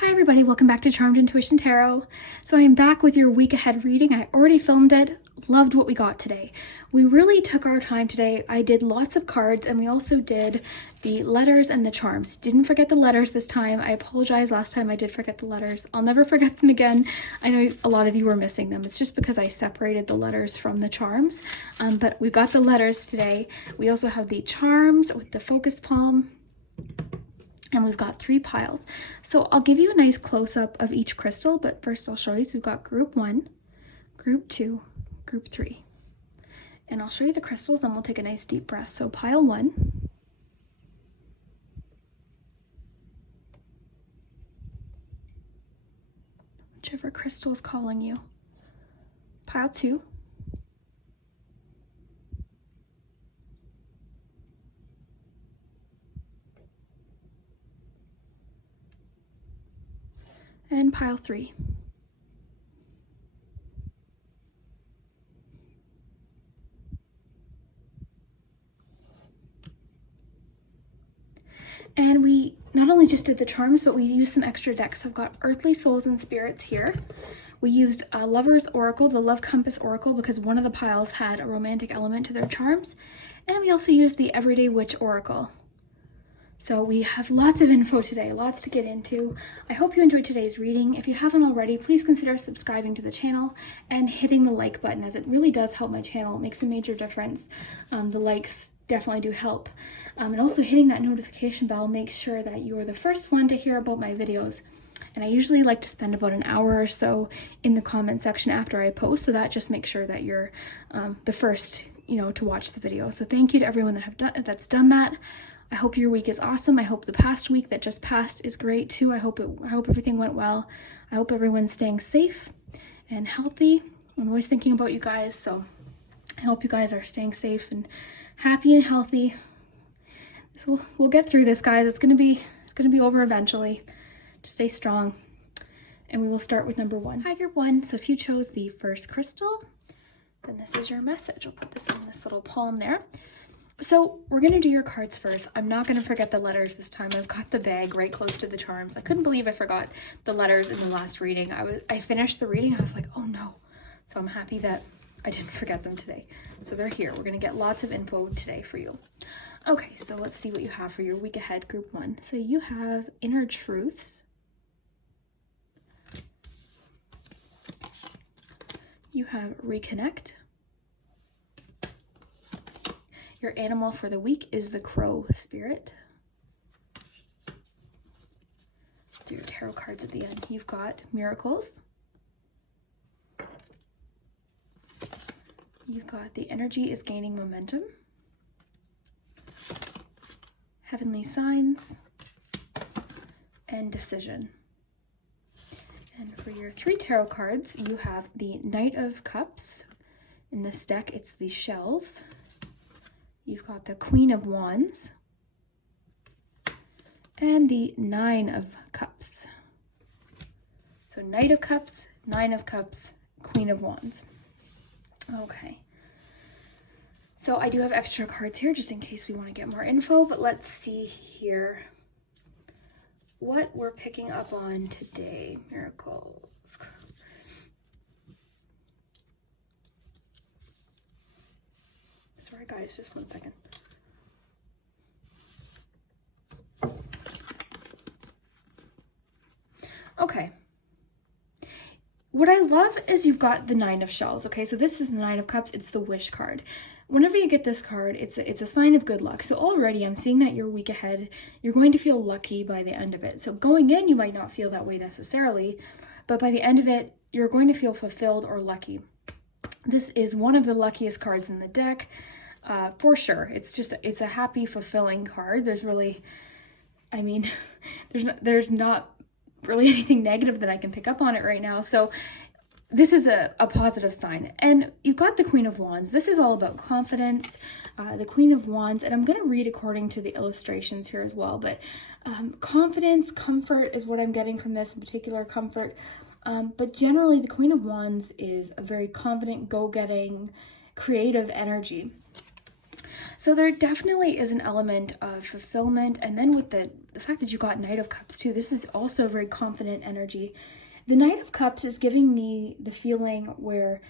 Hi everybody, welcome back to Charmed Intuition Tarot. So I am back with your week ahead reading. I already filmed it, loved what we got today. We really took our time today. I did lots of cards and we also did the letters and the charms. Didn't forget the letters this time. I apologize, last time I did forget the letters. I'll never forget them again. I know a lot of you were missing them. It's just because I separated the letters from the charms. But we got the letters today. We also have the charms with the focus palm. And we've got 3 piles. So I'll give you a nice close-up of each crystal, but first I'll show you. So we've got group 1, group 2, group 3. And I'll show you the crystals, then we'll take a nice deep breath. So pile 1. Whichever crystal is calling you. Pile 2. And pile 3. And we not only just did the charms, but we used some extra decks. So I've got Earthly Souls and Spirits here. We used a Lover's Oracle, the Love Compass Oracle, because one of the piles had a romantic element to their charms. And we also used the Everyday Witch Oracle. So we have lots of info today, lots to get into. I hope you enjoyed today's reading. If you haven't already, please consider subscribing to the channel and hitting the like button, as it really does help my channel. It makes a major difference. The likes definitely do help. And also hitting that notification bell makes sure that you are the first one to hear about my videos. And I usually like to spend about an hour or so in the comment section after I post, so that just makes sure that you're the first, to watch the video. So thank you to everyone that's done that. I hope your week is awesome. I hope the past week that just passed is great too. I hope everything went well. I hope everyone's staying safe and healthy. I'm always thinking about you guys, so I hope you guys are staying safe and happy and healthy. So we'll get through this, guys. It's gonna be over eventually. Just stay strong. And we will start with number 1. Hi, group 1. So if you chose the first crystal, then this is your message. I'll put this in this little palm there. So we're going to do your cards first. I'm not going to forget the letters this time. I've got the bag right close to the charms. I couldn't believe I forgot the letters in the last reading. I finished the reading. I was like, oh no. So I'm happy that I didn't forget them today. So they're here. We're going to get lots of info today for you. Okay, so let's see what you have for your week ahead, group 1. So you have Inner Truths. You have Reconnect. Your animal for the week is the Crow Spirit. Do your tarot cards at the end. You've got Miracles. You've got The Energy is Gaining Momentum. Heavenly Signs. And Decision. And for your 3 tarot cards, you have the Knight of Cups. In this deck, it's the Shells. You've got the Queen of Wands and the 9 of Cups. So Knight of Cups, 9 of Cups, Queen of Wands. Okay. So I do have extra cards here just in case we want to get more info, but let's see here what we're picking up on today. Miracles. Sorry guys, just 1 second. Okay. What I love is you've got the 9 of Shells. Okay, so this is the 9 of Cups. It's the Wish card. Whenever you get this card, it's a sign of good luck. So already I'm seeing that your week ahead, you're going to feel lucky by the end of it. So going in, you might not feel that way necessarily, but by the end of it, you're going to feel fulfilled or lucky. This is one of the luckiest cards in the deck. For sure. It's a happy, fulfilling card. There's really, there's not really anything negative that I can pick up on it right now. So this is a positive sign. And you've got the Queen of Wands. This is all about confidence, the Queen of Wands. And I'm going to read according to the illustrations here as well. But confidence, comfort is what I'm getting from this, in particular comfort. But generally, the Queen of Wands is a very confident, go-getting, creative energy. So there definitely is an element of fulfillment. And then with the fact that you got Knight of Cups too, this is also a very confident energy. The Knight of Cups is giving me the feeling where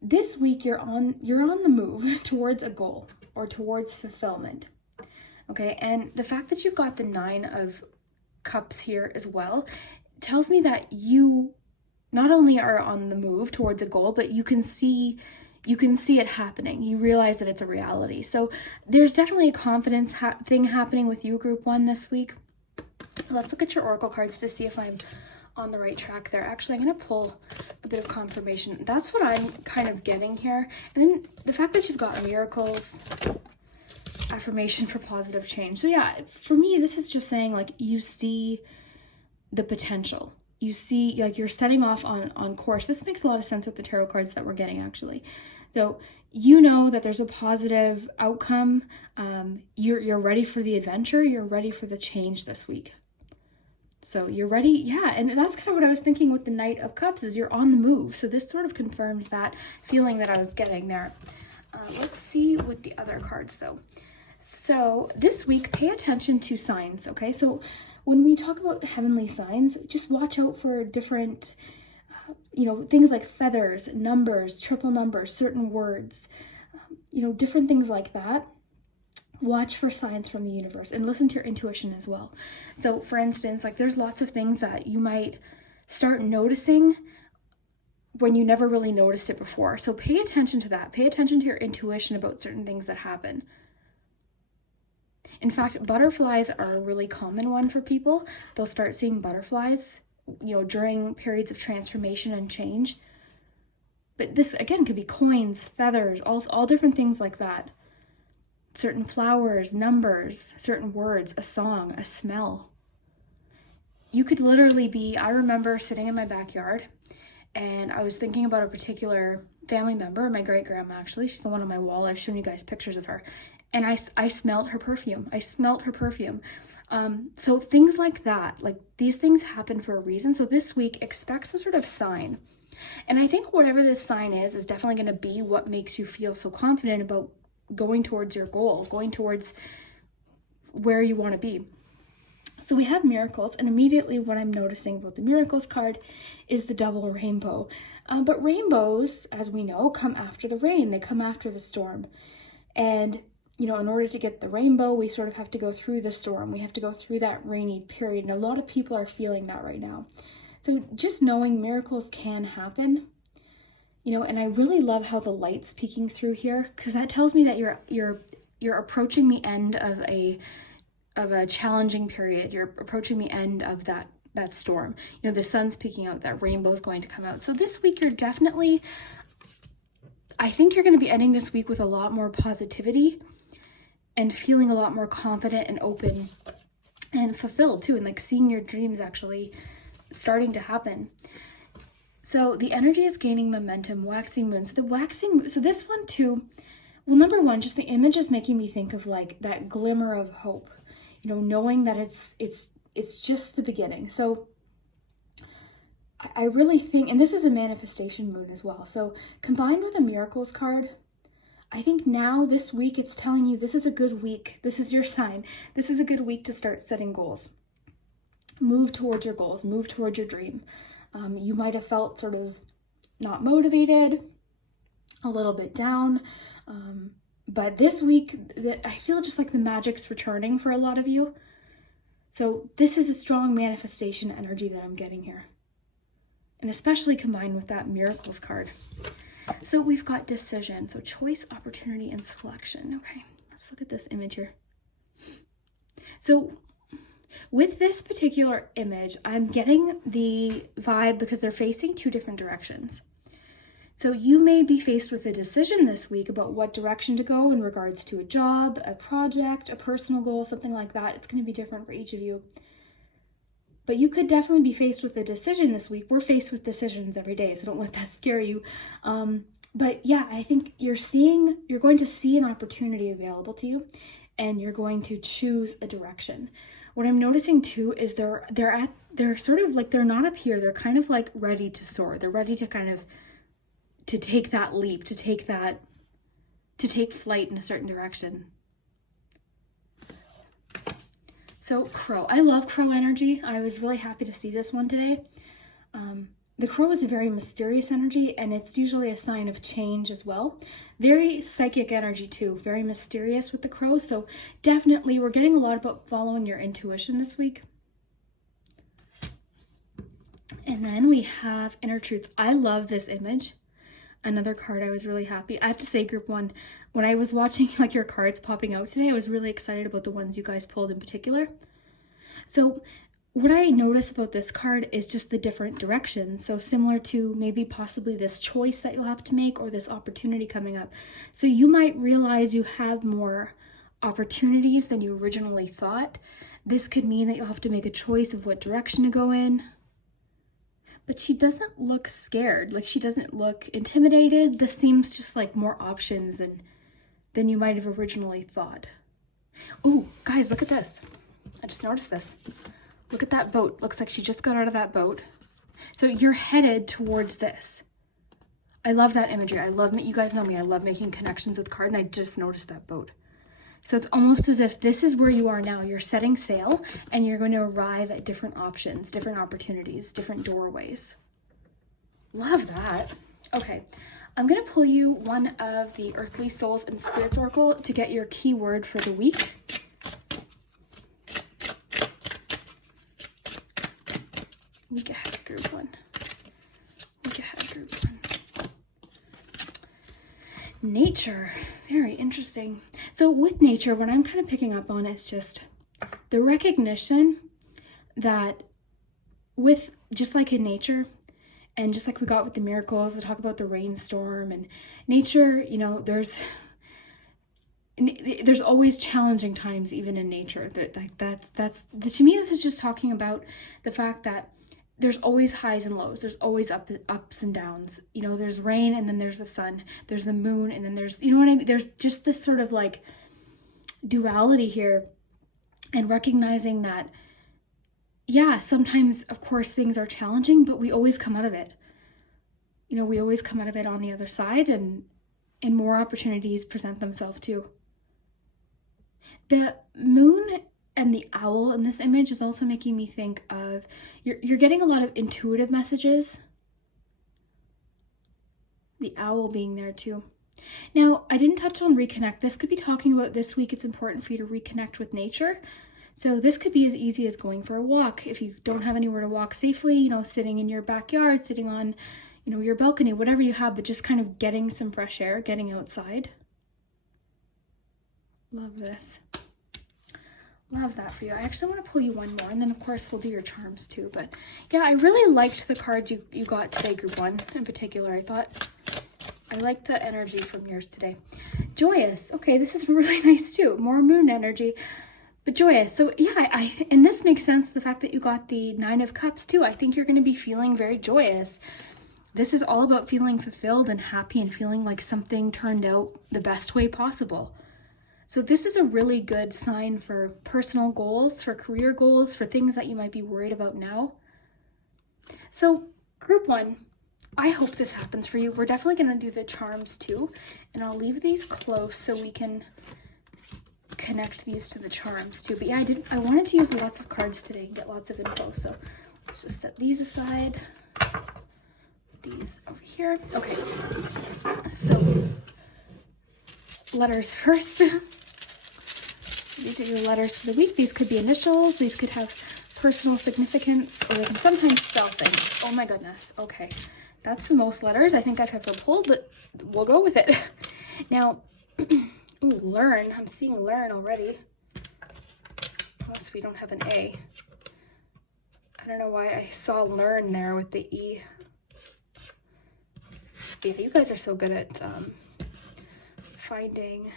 this week you're on the move towards a goal or towards fulfillment. Okay, and the fact that you've got the 9 of Cups here as well tells me that you not only are on the move towards a goal, but you can see it happening. You realize that it's a reality. So there's definitely a confidence thing happening with you, Group 1, this week. Let's look at your oracle cards to see if I'm on the right track there. Actually, I'm going to pull a bit of confirmation. That's what I'm kind of getting here. And then the fact that you've got miracles, affirmation for positive change. So yeah, for me, this is just saying like you see the potential. You see, like, you're setting off on course. This makes a lot of sense with the tarot cards that we're getting, actually. So you know that there's a positive outcome. You're ready for the adventure. You're ready for the change this week. So you're ready. Yeah, and that's kind of what I was thinking with the Knight of Cups is you're on the move. So this sort of confirms that feeling that I was getting there. Let's see with the other cards, though. So this week, pay attention to signs, okay? So when we talk about heavenly signs, just watch out for different, things like feathers, numbers, triple numbers, certain words, different things like that. Watch for signs from the universe and listen to your intuition as well. So for instance, like there's lots of things that you might start noticing when you never really noticed it before. So pay attention to that. Pay attention to your intuition about certain things that happen. In fact, butterflies are a really common one for people. They'll start seeing butterflies, during periods of transformation and change. But this, again, could be coins, feathers, all different things like that. Certain flowers, numbers, certain words, a song, a smell. You could literally be, I remember sitting in my backyard and I was thinking about a particular family member, my great-grandma actually. She's the one on my wall. I've shown you guys pictures of her. And I smelled her perfume. So things like that, like these things happen for a reason. So this week, expect some sort of sign. And I think whatever this sign is definitely going to be what makes you feel so confident about going towards your goal, going towards where you want to be. So we have miracles, and immediately what I'm noticing about the miracles card is the double rainbow. But rainbows, as we know, come after the rain. They come after the storm. And in order to get the rainbow, we sort of have to go through the storm. We have to go through that rainy period. And a lot of people are feeling that right now. So just knowing miracles can happen, and I really love how the light's peeking through here, because that tells me that you're approaching the end of a challenging period. You're approaching the end of that storm. The sun's peeking out, that rainbow's going to come out. So this week I think you're going to be ending this week with a lot more positivity and feeling a lot more confident and open and fulfilled too, and like seeing your dreams actually starting to happen. So the energy is gaining momentum, waxing moon. So this one too, well, number one, just the image is making me think of like that glimmer of hope, knowing that it's just the beginning. So I really think, and this is a manifestation moon as well. So combined with a miracles card, I think now this week it's telling you this is a good week. This is your sign. This is a good week to start setting goals. Move towards your goals, move towards your dream. You might have felt sort of not motivated, a little bit down. But this week, I feel just like the magic's returning for a lot of you. So this is a strong manifestation energy that I'm getting here. And especially combined with that miracles card. So we've got decision. So choice, opportunity, and selection. Okay, let's look at this image here. So with this particular image, I'm getting the vibe because they're facing two different directions. So you may be faced with a decision this week about what direction to go in regards to a job, a project, a personal goal, something like that. It's going to be different for each of you. But you could definitely be faced with a decision this week. We're faced with decisions every day, so don't let that scare you. But yeah, I think you're going to see an opportunity available to you, and you're going to choose a direction. What I'm noticing too is they're sort of like, they're not up here. They're kind of like ready to soar. They're ready to kind of to take that leap, to take that to take flight in a certain direction. So crow, I love crow energy. I was really happy to see this one today. The crow is a very mysterious energy, and it's usually a sign of change as well. Very psychic energy too, very mysterious with the crow. So definitely we're getting a lot about following your intuition this week. And then we have inner truth. I love this image. Another card I was really happy. I have to say, group one, when I was watching like your cards popping out today, I was really excited about the ones you guys pulled in particular. So what I notice about this card is just the different directions. So similar to maybe possibly this choice that you'll have to make or this opportunity coming up. So you might realize you have more opportunities than you originally thought. This could mean that you'll have to make a choice of what direction to go in. But she doesn't look scared. Like, she doesn't look intimidated. This seems just like more options than you might have originally thought. Oh, guys, look at this. I just noticed this. Look at that boat. Looks like she just got out of that boat. So you're headed towards this. I love that imagery. I love, you guys know me, I love making connections with cards, and I just noticed that boat. So it's almost as if this is where you are now. You're setting sail, and you're going to arrive at different options, different opportunities, different doorways. Love that. Okay, I'm going to pull you one of the Earthly Souls and Spirits Oracle to get your keyword for the week. Week ahead, group one. Week ahead, group one. Nature. Very interesting. So with nature, what I'm kind of picking up on is just the recognition that with, just like in nature, and just like we got with the miracles, they talk about the rainstorm and nature, you know, there's always challenging times even in nature. That's to me, this is just talking about the fact that there's always highs and lows. There's always ups and downs. You know, there's rain and then there's the sun. There's the moon and then there's, you know what I mean? There's just this sort of like duality here, and recognizing that, yeah, sometimes, of course, things are challenging, but we always come out of it. You know, we always come out of it on the other side, and more opportunities present themselves too. The moon and the owl in this image is also making me think of, you're getting a lot of intuitive messages. The owl being there too. Now, I didn't touch on reconnect. This could be talking about this week it's important for you to reconnect with nature. So this could be as easy as going for a walk. If you don't have anywhere to walk safely, you know, sitting in your backyard, sitting on, you know, your balcony, whatever you have, but just kind of getting some fresh air, getting outside. Love this. Love that for you. I actually want to pull you one more, and then of course we'll do your charms too. But yeah, I really liked the cards you got today, group one in particular. I liked the energy from yours today. Joyous. Okay, this is really nice too. More moon energy, but joyous. So yeah, and this makes sense, the fact that you got the 9 of Cups too. I think you're going to be feeling very joyous. This is all about feeling fulfilled and happy and feeling like something turned out the best way possible. So this is a really good sign for personal goals, for career goals, for things that you might be worried about now. So group one, I hope this happens for you. We're definitely going to do the charms too, and I'll leave these close so we can connect these to the charms too. But yeah, I wanted to use lots of cards today and get lots of info. So let's just set these aside. These over here. Okay. So letters first. These are your letters for the week. These could be initials. These could have personal significance, or they can sometimes spell things. Oh my goodness. Okay. That's the most letters I think I've ever pulled, but we'll go with it. Now, ooh, learn. I'm seeing learn already. Unless we don't have an A. I don't know why I saw learn there with the E. Yeah, you guys are so good at finding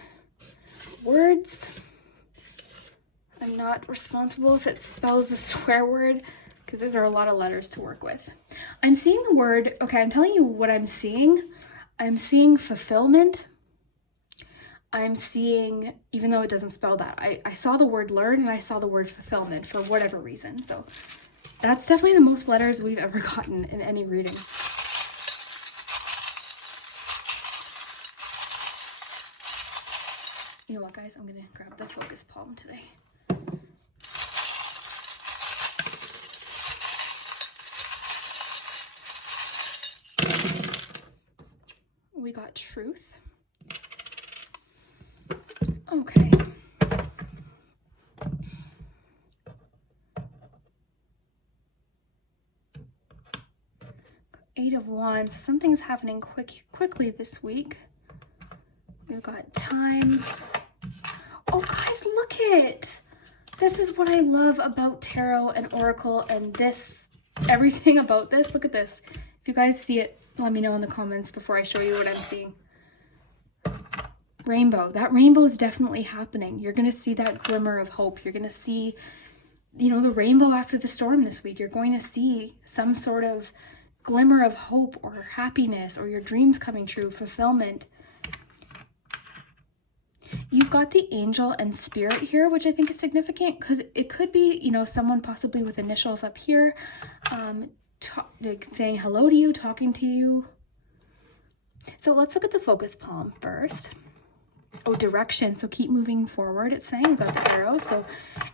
words. I'm not responsible if it spells a swear word, because these are a lot of letters to work with. I'm seeing the word, okay, I'm telling you what I'm seeing. I'm seeing fulfillment. I'm seeing, even though it doesn't spell that, I saw the word learn and I saw the word fulfillment for whatever reason. So that's definitely the most letters we've ever gotten in any reading. what, guys? I'm gonna grab the focus palm today. We got truth. Okay. Eight of Wands. So something's happening quickly this week. We've got time. Oh, guys, look it. This is what I love about tarot and oracle and this, everything about this. Look at this. If you guys see it, let me know in the comments before I show you what I'm seeing. Rainbow. That rainbow is definitely happening. You're going to see that glimmer of hope. You're going to see, you know, the rainbow after the storm this week. You're going to see some sort of glimmer of hope or happiness or your dreams coming true, fulfillment. You've got the angel and spirit here, which I think is significant because it could be, you know, someone possibly with initials up here, saying hello to you, talking to you. So let's look at the focus palm first. Oh, direction. So keep moving forward, it's saying. We've got the arrow. So,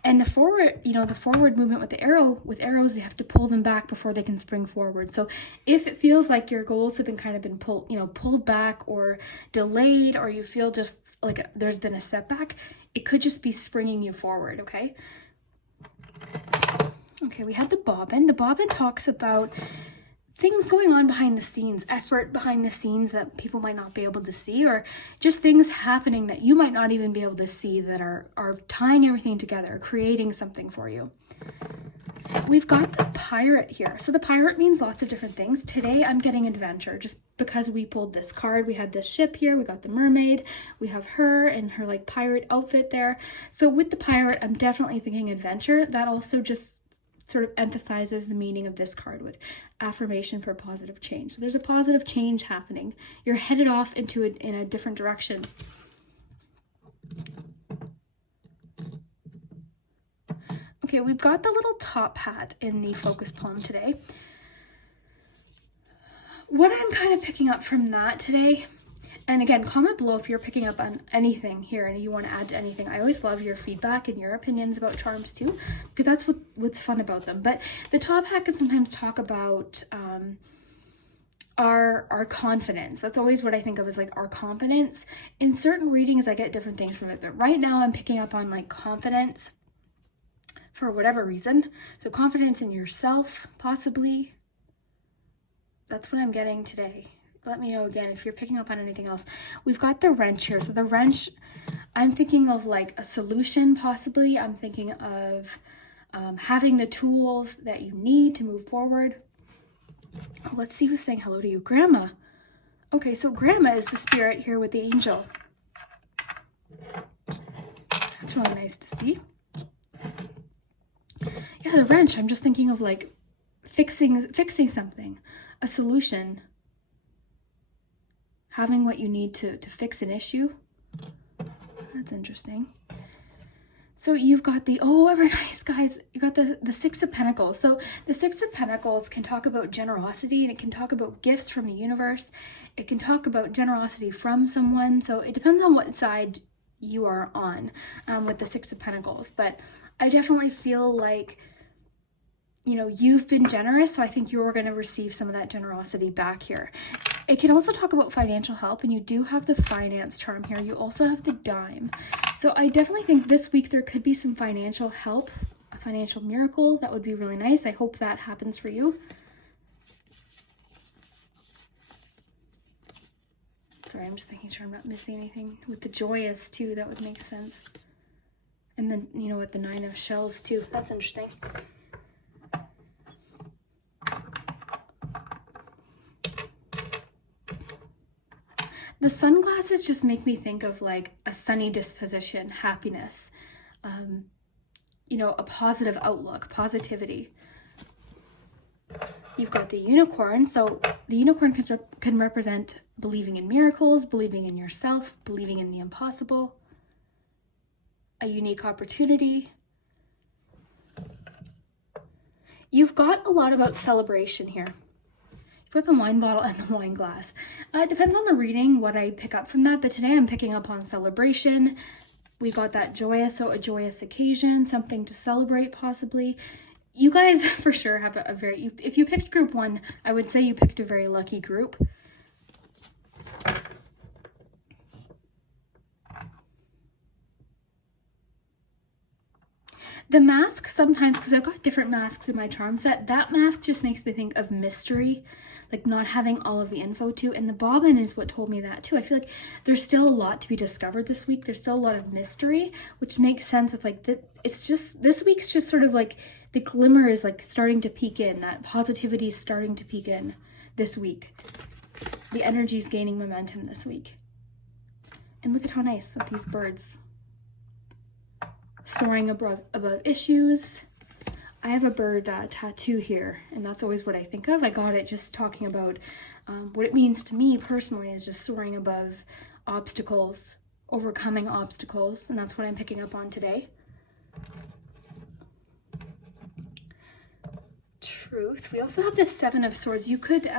and the forward, you know, the forward movement with the arrow, with arrows, you have to pull them back before they can spring forward. So if it feels like your goals have been kind of been pulled, you know, pulled back or delayed, or you feel just like there's been a setback, it could just be springing you forward. Okay. Okay. We have the bobbin. The bobbin talks about things going on behind the scenes, effort behind the scenes that people might not be able to see, or just things happening that you might not even be able to see that are tying everything together, creating something for you. We've got the pirate here. So the pirate means lots of different things. Today I'm getting adventure just because we pulled this card. We had this ship here, we got the mermaid, we have her in her like pirate outfit there. So with the pirate, I'm definitely thinking adventure. That also just sort of emphasizes the meaning of this card with affirmation for positive change. So there's a positive change happening. You're headed off into in a different direction. Okay, we've got the little top hat in the focus palm today. What I'm kind of picking up from that today, and again, comment below if you're picking up on anything here and you want to add to anything. I always love your feedback and your opinions about charms too, because that's what's fun about them. But the top hat can sometimes talk about our confidence. That's always what I think of as like our confidence. In certain readings, I get different things from it. But right now I'm picking up on like confidence for whatever reason. So confidence in yourself, possibly. That's what I'm getting today. Let me know again if you're picking up on anything else. We've got the wrench here. So the wrench, I'm thinking of like a solution possibly. I'm thinking of having the tools that you need to move forward. Oh, let's see who's saying hello to you. Grandma. Okay, so grandma is the spirit here with the angel. That's really nice to see. Yeah, the wrench. I'm just thinking of like fixing something, a solution. Having what you need to fix an issue. That's interesting. So you've got the, oh, very nice, guys. You got the Six of Pentacles. So the Six of Pentacles can talk about generosity, and it can talk about gifts from the universe. It can talk about generosity from someone. So it depends on what side you are on with the Six of Pentacles. But I definitely feel like, you know, you've been generous, so I think you're going to receive some of that generosity back here. It can also talk about financial help, and you do have the finance charm here. You also have the dime. So I definitely think this week there could be some financial help, a financial miracle. That would be really nice. I hope that happens for you. Sorry, I'm just making sure I'm not missing anything. With the joyous too, that would make sense. And then, you know, with the Nine of Shells too. That's interesting. The sunglasses just make me think of like a sunny disposition, happiness, you know, a positive outlook, positivity. You've got the unicorn. So the unicorn can represent believing in miracles, believing in yourself, believing in the impossible, a unique opportunity. You've got a lot about celebration here. You've got the wine bottle and the wine glass. It depends on the reading, what I pick up from that, but today I'm picking up on celebration, We got that joyous, so a joyous occasion, something to celebrate possibly. You guys for sure have a very, if you picked group 1, I would say you picked a very lucky group. The mask sometimes, because I've got different masks in my charm set, that mask just makes me think of mystery, like not having all of the info too. And the bobbin is what told me that too. I feel like there's still a lot to be discovered this week. There's still a lot of mystery, which makes sense with like it's just, this week's just sort of like the glimmer is like starting to peek in. That positivity is starting to peek in this week. The energy is gaining momentum this week. And look at how nice with these birds. Soaring above issues. I have a bird tattoo here, and that's always what I think of. I got it just talking about what it means to me personally is just soaring above obstacles, overcoming obstacles, and that's what I'm picking up on today. Truth. We also have the 7 of Swords. You could,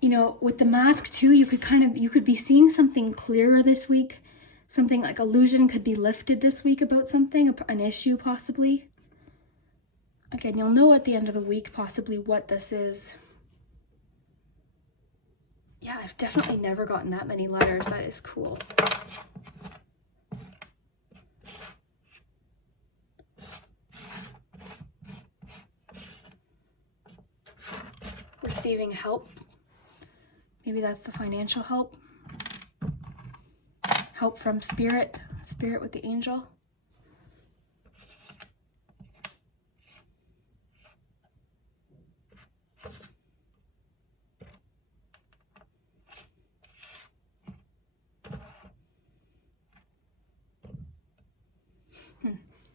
you know, with the mask too, you could be seeing something clearer this week. Something like illusion could be lifted this week about something, an issue possibly. Again, you'll know at the end of the week possibly what this is. Yeah, I've definitely never gotten that many letters. That is cool. Receiving help. Maybe that's the financial help. Help from spirit with the angel.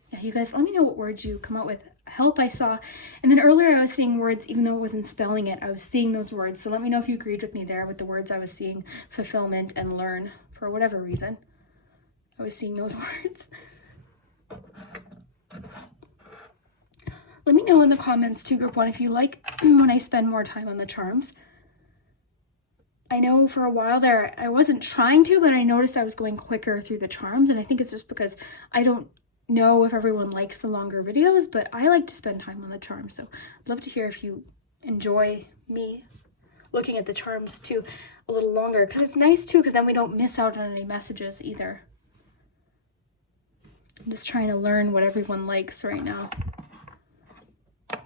Yeah, you guys, let me know what words you come out with. Help I saw, and then earlier I was seeing words, even though I wasn't spelling it, I was seeing those words. So let me know if you agreed with me there with the words I was seeing, fulfillment and learn, for whatever reason. I was seeing those words. Let me know in the comments too, group 1, if you like when I spend more time on the charms. I know for a while there, I wasn't trying to, but I noticed I was going quicker through the charms, and I think it's just because I don't know if everyone likes the longer videos, but I like to spend time on the charms, so I'd love to hear if you enjoy me looking at the charms too a little longer, because it's nice too, because then we don't miss out on any messages either. I'm just trying to learn what everyone likes right now.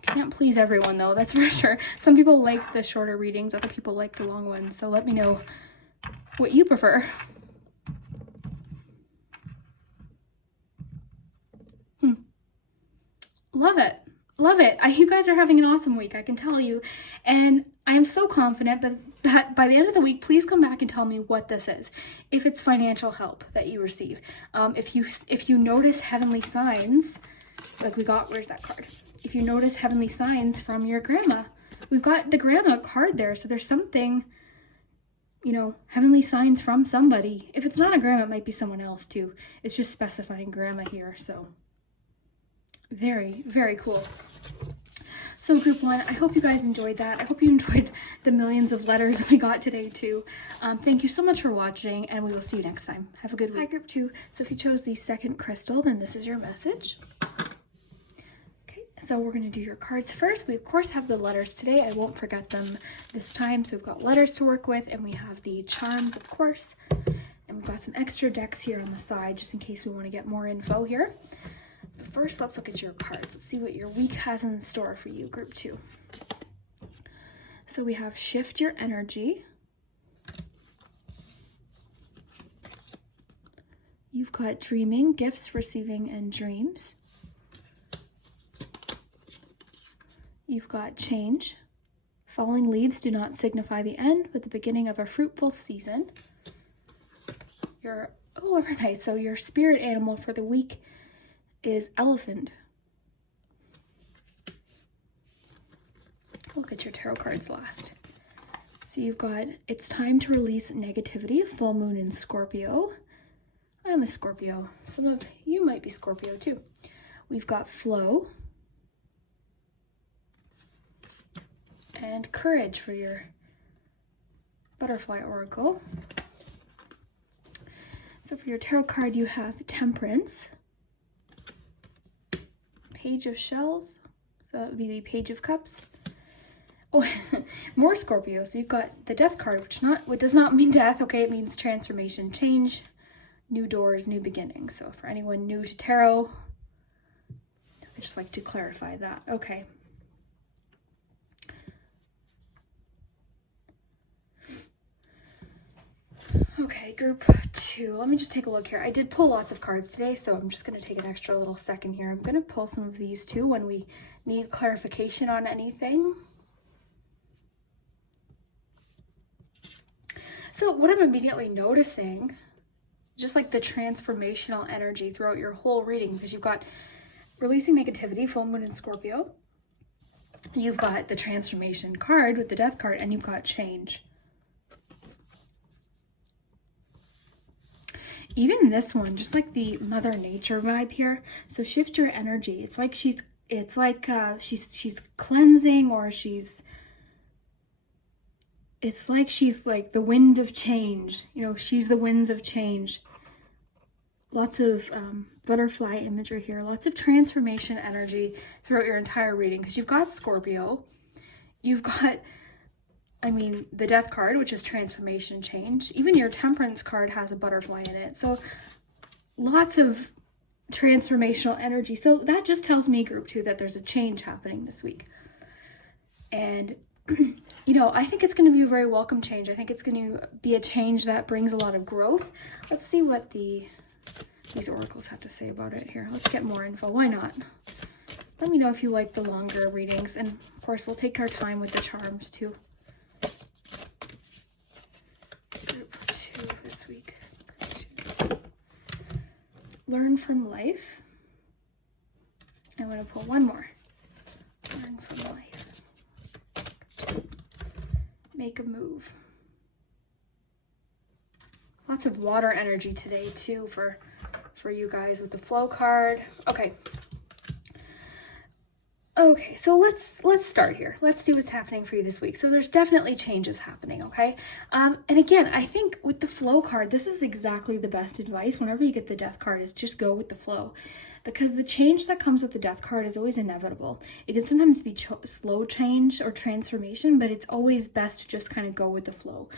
Can't please everyone though, that's for sure. Some people like the shorter readings, other people like the long ones, so let me know what you prefer. Love it. Love it. You guys are having an awesome week, I can tell you. And I am so confident that by the end of the week, please come back and tell me what this is. If it's financial help that you receive. If you notice heavenly signs, like we got, where's that card? If you notice heavenly signs from your grandma, we've got the grandma card there. So there's something, you know, heavenly signs from somebody. If it's not a grandma, it might be someone else too. It's just specifying grandma here, so. Very, very cool. So group 1, I hope you guys enjoyed that. I hope you enjoyed the millions of letters we got today too. Thank you so much for watching, and we will see you next time. Have a good week. Hi group 2. So if you chose the second crystal, then this is your message. Okay, so we're going to do your cards first. We of course have the letters today. I won't forget them this time. So we've got letters to work with, and we have the charms, of course. And we've got some extra decks here on the side, just in case we want to get more info here. But first, let's look at your cards. Let's see what your week has in store for you, group 2. So we have shift your energy. You've got dreaming, gifts, receiving, and dreams. You've got change. Falling leaves do not signify the end, but the beginning of a fruitful season. Oh, very nice. So your spirit animal for the week is elephant. Look at your tarot cards last. So you've got, it's time to release negativity, full moon in Scorpio. I'm a Scorpio. Some of you might be Scorpio too. We've got flow. And courage for your butterfly oracle. So for your tarot card, you have Temperance, Page of Shells, so that would be the Page of Cups. Oh, more Scorpio. So you've got the Death card, which does not mean death, okay? It means transformation, change, new doors, new beginnings. So for anyone new to tarot, I just like to clarify that. Okay. Okay, group 2. Let me just take a look here. I did pull lots of cards today, so I'm just going to take an extra little second here. I'm going to pull some of these too when we need clarification on anything. So what I'm immediately noticing, just like the transformational energy throughout your whole reading, because you've got releasing negativity, full moon in Scorpio. You've got the transformation card with the Death card, and you've got change. Even this one, just like the Mother Nature vibe here. So shift your energy. It's like she's cleansing, or it's like she's like the wind of change. You know, she's the winds of change. Lots of butterfly imagery here. Lots of transformation energy throughout your entire reading. Because you've got Scorpio. You've got, I mean, the Death card, which is transformation, change. Even your Temperance card has a butterfly in it. So lots of transformational energy. So that just tells me, group 2, that there's a change happening this week. And, you know, I think it's going to be a very welcome change. I think it's going to be a change that brings a lot of growth. Let's see what these oracles have to say about it here. Let's get more info. Why not? Let me know if you like the longer readings. And, of course, we'll take our time with the charms, too. Group 2 this week. Learn from life. I'm going to pull one more. Learn from life. 2. Make a move. Lots of water energy today, too, for you guys with the flow card. Okay, so let's start here. Let's see what's happening for you this week. So there's definitely changes happening, okay? And again, I think with the flow card, this is exactly the best advice whenever you get the Death card, is just go with the flow. Because the change that comes with the Death card is always inevitable. It can sometimes be slow change or transformation, but it's always best to just kind of go with the flow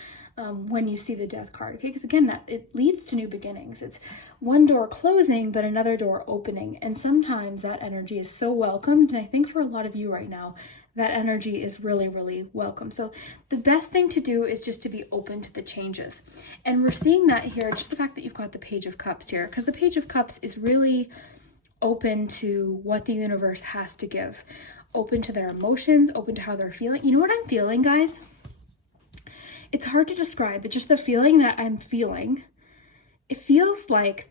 when you see the Death card, okay? Because again, it leads to new beginnings. It's one door closing, but another door opening. And sometimes that energy is so welcomed. And I think for a lot of you right now, that energy is really, really welcome. So the best thing to do is just to be open to the changes. And we're seeing that here, just the fact that you've got the Page of Cups here, because the Page of Cups is really open to what the universe has to give, open to their emotions, open to how they're feeling. You know what I'm feeling, guys? It's hard to describe. It's just the feeling that I'm feeling. It feels like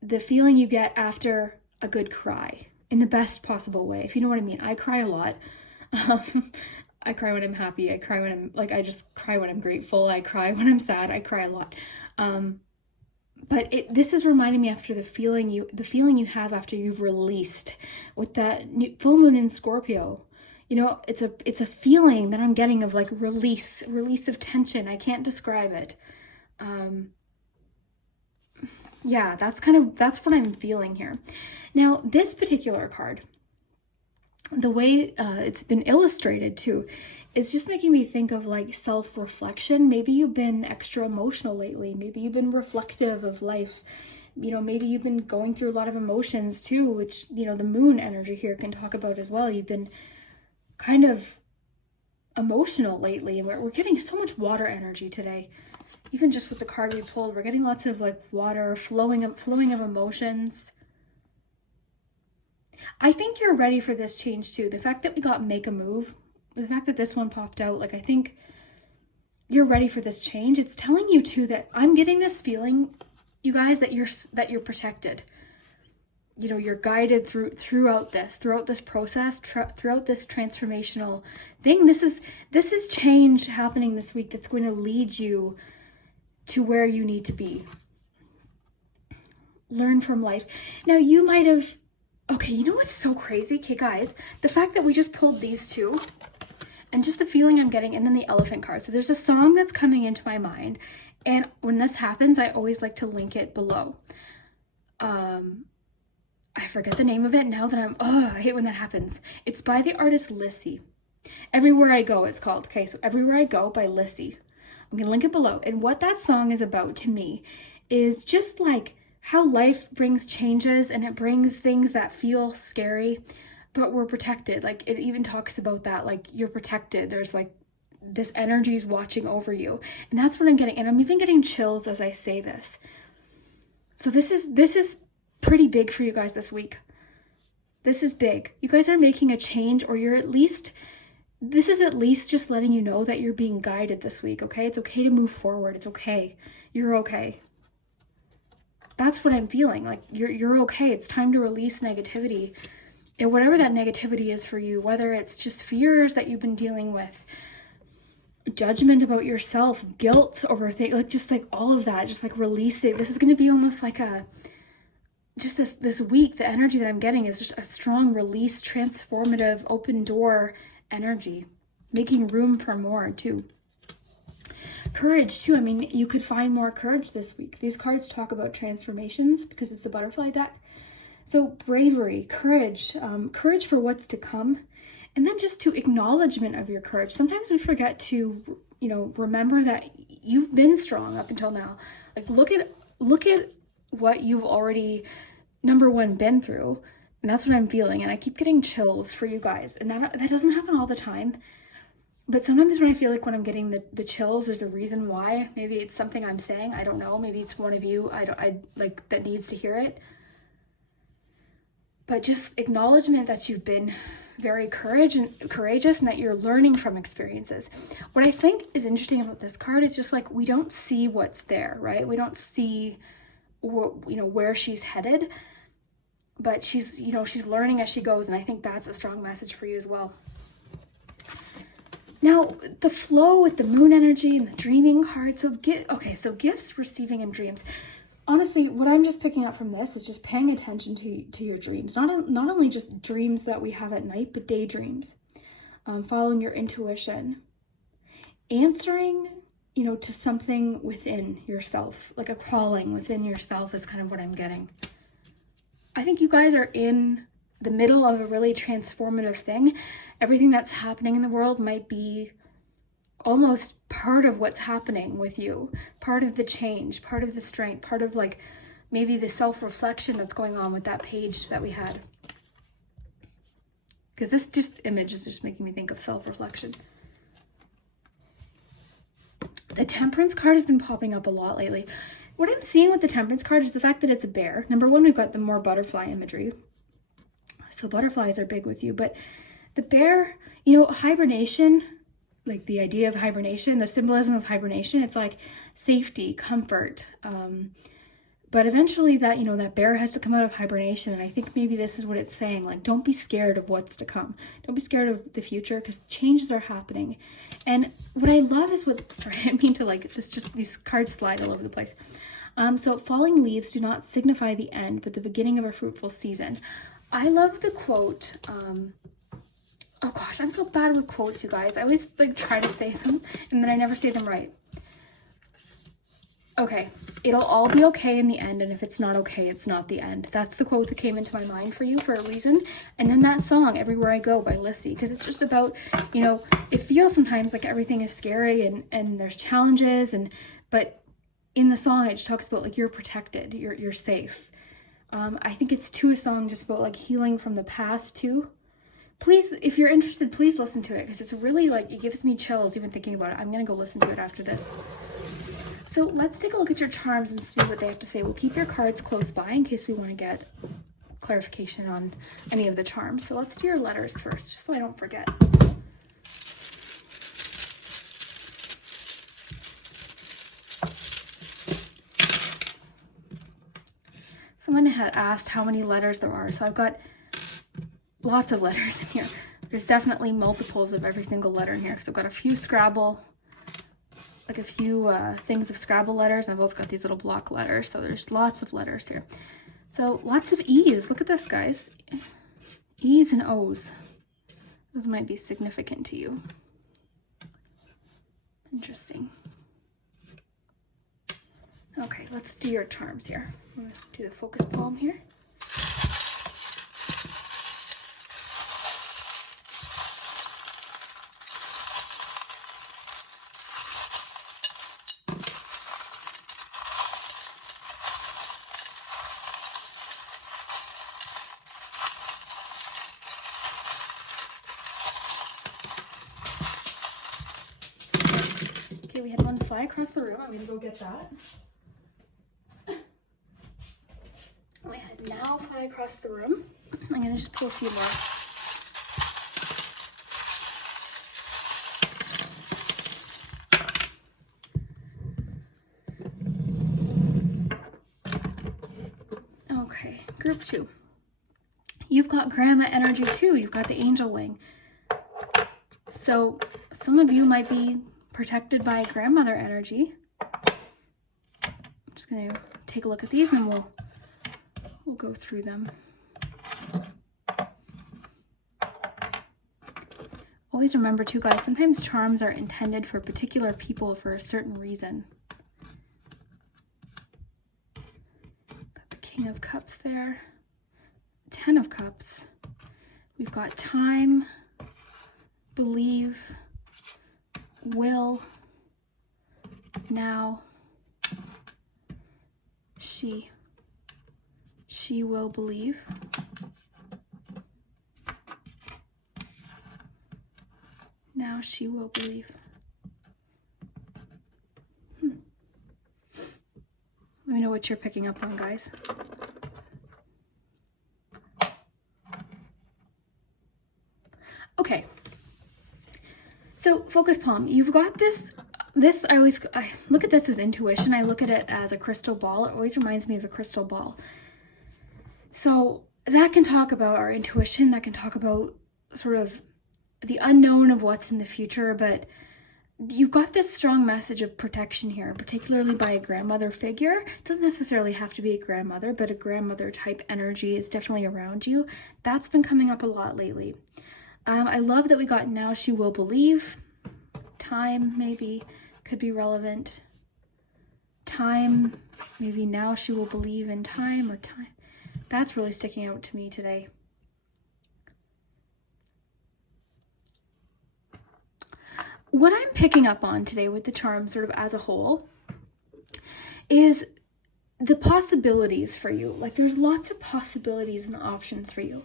the feeling you get after a good cry in the best possible way, if you know what I mean. I cry a lot. I cry when I'm happy. I cry when I'm I just cry when I'm grateful. I cry when I'm sad. I cry a lot. But this is reminding me after the feeling you have after you've released with that full moon in Scorpio. You know, it's a feeling that I'm getting of like release of tension. I can't describe it. Yeah, that's what I'm feeling here. Now, this particular card, the way it's been illustrated too, is just making me think of like self-reflection. Maybe you've been extra emotional lately. Maybe you've been reflective of life. You know, maybe you've been going through a lot of emotions too, which, you know, the moon energy here can talk about as well. You've been kind of emotional lately, and we're getting so much water energy today. Even just with the card we pulled, we're getting lots of like water, flowing of emotions. I think you're ready for this change too. The fact that we got make a move, the fact that this one popped out, like I think you're ready for this change. It's telling you too that I'm getting this feeling, you guys, that you're protected. You know, you're guided throughout this process, throughout this transformational thing. This is change happening this week that's going to lead you to where you need to be. Learn from life. Now, you might have, okay, you know what's so crazy? Okay, guys, the fact that we just pulled these two, and just the feeling I'm getting, and then the elephant card. So there's a song that's coming into my mind, and when this happens, I always like to link it below. I forget the name of it now that I hate when that happens. It's by the artist Lissie. Everywhere I Go, it's called. Okay, so Everywhere I Go by Lissie. I'm gonna link it below. And what that song is about to me is just like how life brings changes, and it brings things that feel scary, but we're protected. Like, it even talks about that, like, you're protected. There's like this energy is watching over you. And that's what I'm getting. And I'm even getting chills as I say this. So this is pretty big for you guys this week. This is big. You guys are making a change, or this is at least just letting you know that you're being guided this week, okay? It's okay to move forward. It's okay. You're okay. That's what I'm feeling. Like, you're okay. It's time to release negativity. And whatever that negativity is for you, whether it's just fears that you've been dealing with, judgment about yourself, guilt over things, like, just like all of that, just like release it. This is going to be almost like just this week, the energy that I'm getting is just a strong release, transformative, open door energy, making room for more too. Courage too. I mean, you could find more courage this week. These cards talk about transformations because it's the butterfly deck. So bravery, courage, courage for what's to come, and then just to acknowledgement of your courage. Sometimes we forget to, remember that you've been strong up until now. Like, look at what you've already, number one, been through. And that's what I'm feeling. And I keep getting chills for you guys. And that doesn't happen all the time. But sometimes when I feel like when I'm getting the chills, there's a reason why. Maybe it's something I'm saying. I don't know. Maybe it's one of you I like that needs to hear it. But just acknowledgement that you've been very courageous and that you're learning from experiences. What I think is interesting about this card is just like, we don't see what's there, right? We don't see where she's headed, but she's learning as she goes. And I think that's a strong message for you as well. Now, the flow with the moon energy and the dreaming card. So gifts, receiving, and dreams. Honestly, what I'm just picking up from this is just paying attention to your dreams. Not only just dreams that we have at night, but daydreams. Following your intuition. Answering, to something within yourself. Like a calling within yourself is kind of what I'm getting. I think you guys are in the middle of a really transformative thing. Everything that's happening in the world might be almost part of what's happening with you, part of the change, part of the strength, part of like maybe the self-reflection that's going on with that page that we had. Because this image is just making me think of self-reflection. The Temperance card has been popping up a lot lately. What I'm seeing with the Temperance card is the fact that it's a bear. Number one, we've got the more butterfly imagery. So butterflies are big with you, but the bear, hibernation, like the idea of hibernation, the symbolism of hibernation, it's like safety, comfort. But eventually that bear has to come out of hibernation. And I think maybe this is what it's saying. Like, don't be scared of what's to come. Don't be scared of the future, because changes are happening. And what I love is sorry, I didn't mean to just these cards slide all over the place. So falling leaves do not signify the end, but the beginning of a fruitful season. I love the quote. Oh gosh, I'm so bad with quotes, you guys. I always try to say them and then I never say them right. Okay, it'll all be okay in the end, and if it's not okay, it's not the end. That's the quote that came into my mind for you for a reason. And then that song, Everywhere I Go by Lissie, because it's just about, it feels sometimes like everything is scary and there's challenges, but in the song it just talks about like you're protected, you're safe. I think it's a song just about like healing from the past too. Please, if you're interested, please listen to it, because it's really it gives me chills even thinking about it. I'm gonna go listen to it after this. So let's take a look at your charms and see what they have to say. We'll keep your cards close by in case we want to get clarification on any of the charms. So let's do your letters first, just so I don't forget. Someone had asked how many letters there are, so I've got lots of letters in here. There's definitely multiples of every single letter in here, because I've got a few Scrabble, a few things of Scrabble letters, and I've also got these little block letters, so there's lots of letters here. So lots of E's. Look at this, guys. E's and O's. Those might be significant to you. Interesting. Okay, let's do your charms here. I'm gonna do the focus palm here. Okay, we had one fly across the room. I'm gonna go get that. We had now fly across the room. I'm gonna just pull a few more. Okay, group 2. You've got grandma energy too. You've got the angel wing. So some of you might be protected by grandmother energy. I'm just gonna take a look at these and we'll go through them. Always remember too, guys, sometimes charms are intended for particular people for a certain reason. Got the King of Cups there. 10 of Cups. We've got time, believe, will, now, she will believe. Now she will believe. Let me know what you're picking up on, guys. Okay. So focus palm, you've got this, I look at this as intuition. I look at it as a crystal ball. It always reminds me of a crystal ball. So that can talk about our intuition. That can talk about sort of the unknown of what's in the future, but you've got this strong message of protection here, particularly by a grandmother figure. It doesn't necessarily have to be a grandmother, but a grandmother type energy is definitely around you. That's been coming up a lot lately. I love that we got now she will believe. Time maybe could be relevant. Time, maybe now she will believe in time, or time. That's really sticking out to me today. What I'm picking up on today with the charm sort of as a whole is the possibilities for you. Like there's lots of possibilities and options for you.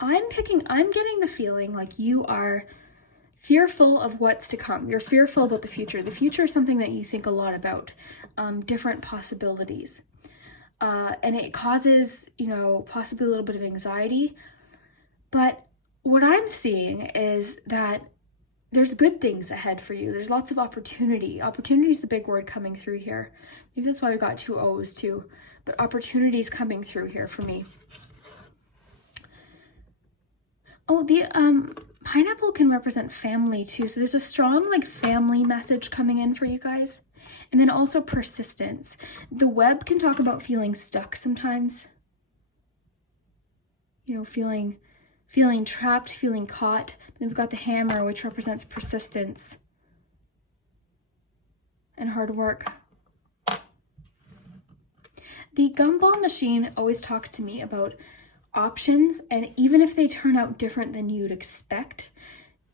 I'm getting the feeling like you are fearful of what's to come. You're fearful about the future. The future is something that you think a lot about, different possibilities. And it causes, possibly a little bit of anxiety. But what I'm seeing is that there's good things ahead for you. There's lots of opportunity. Opportunity is the big word coming through here. Maybe that's why we got 2 O's too. But opportunity is coming through here for me. Oh, the pineapple can represent family too. So there's a strong family message coming in for you guys. And then also persistence. The web can talk about feeling stuck sometimes. Feeling trapped, feeling caught. Then we've got the hammer, which represents persistence and hard work. The gumball machine always talks to me about options, and even if they turn out different than you'd expect,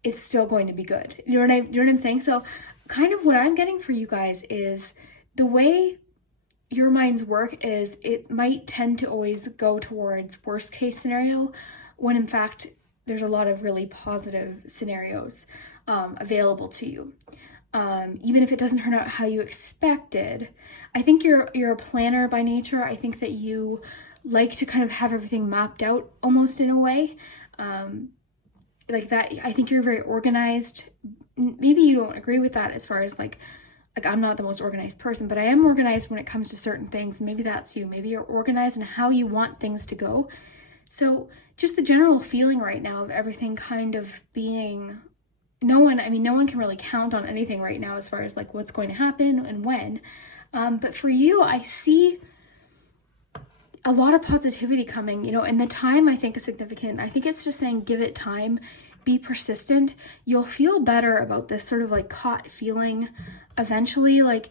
it's still going to be good. You know what I'm saying? So kind of what I'm getting for you guys is the way your minds work is it might tend to always go towards worst case scenario when in fact there's a lot of really positive scenarios available to you. Even if it doesn't turn out how you expected. I think you're a planner by nature. I think that you like to kind of have everything mapped out almost in a way. Like that, I think you're very organized. Maybe you don't agree with that as far as like I'm not the most organized person, but I am organized when it comes to certain things. Maybe that's you. Maybe you're organized in how you want things to go. So just the general feeling right now of everything kind of being, no one can really count on anything right now as far as like what's going to happen and when. But for you, I see a lot of positivity coming, and the time I think is significant. I think it's just saying give it time Be persistent. You'll feel better about this sort of like caught feeling eventually. Like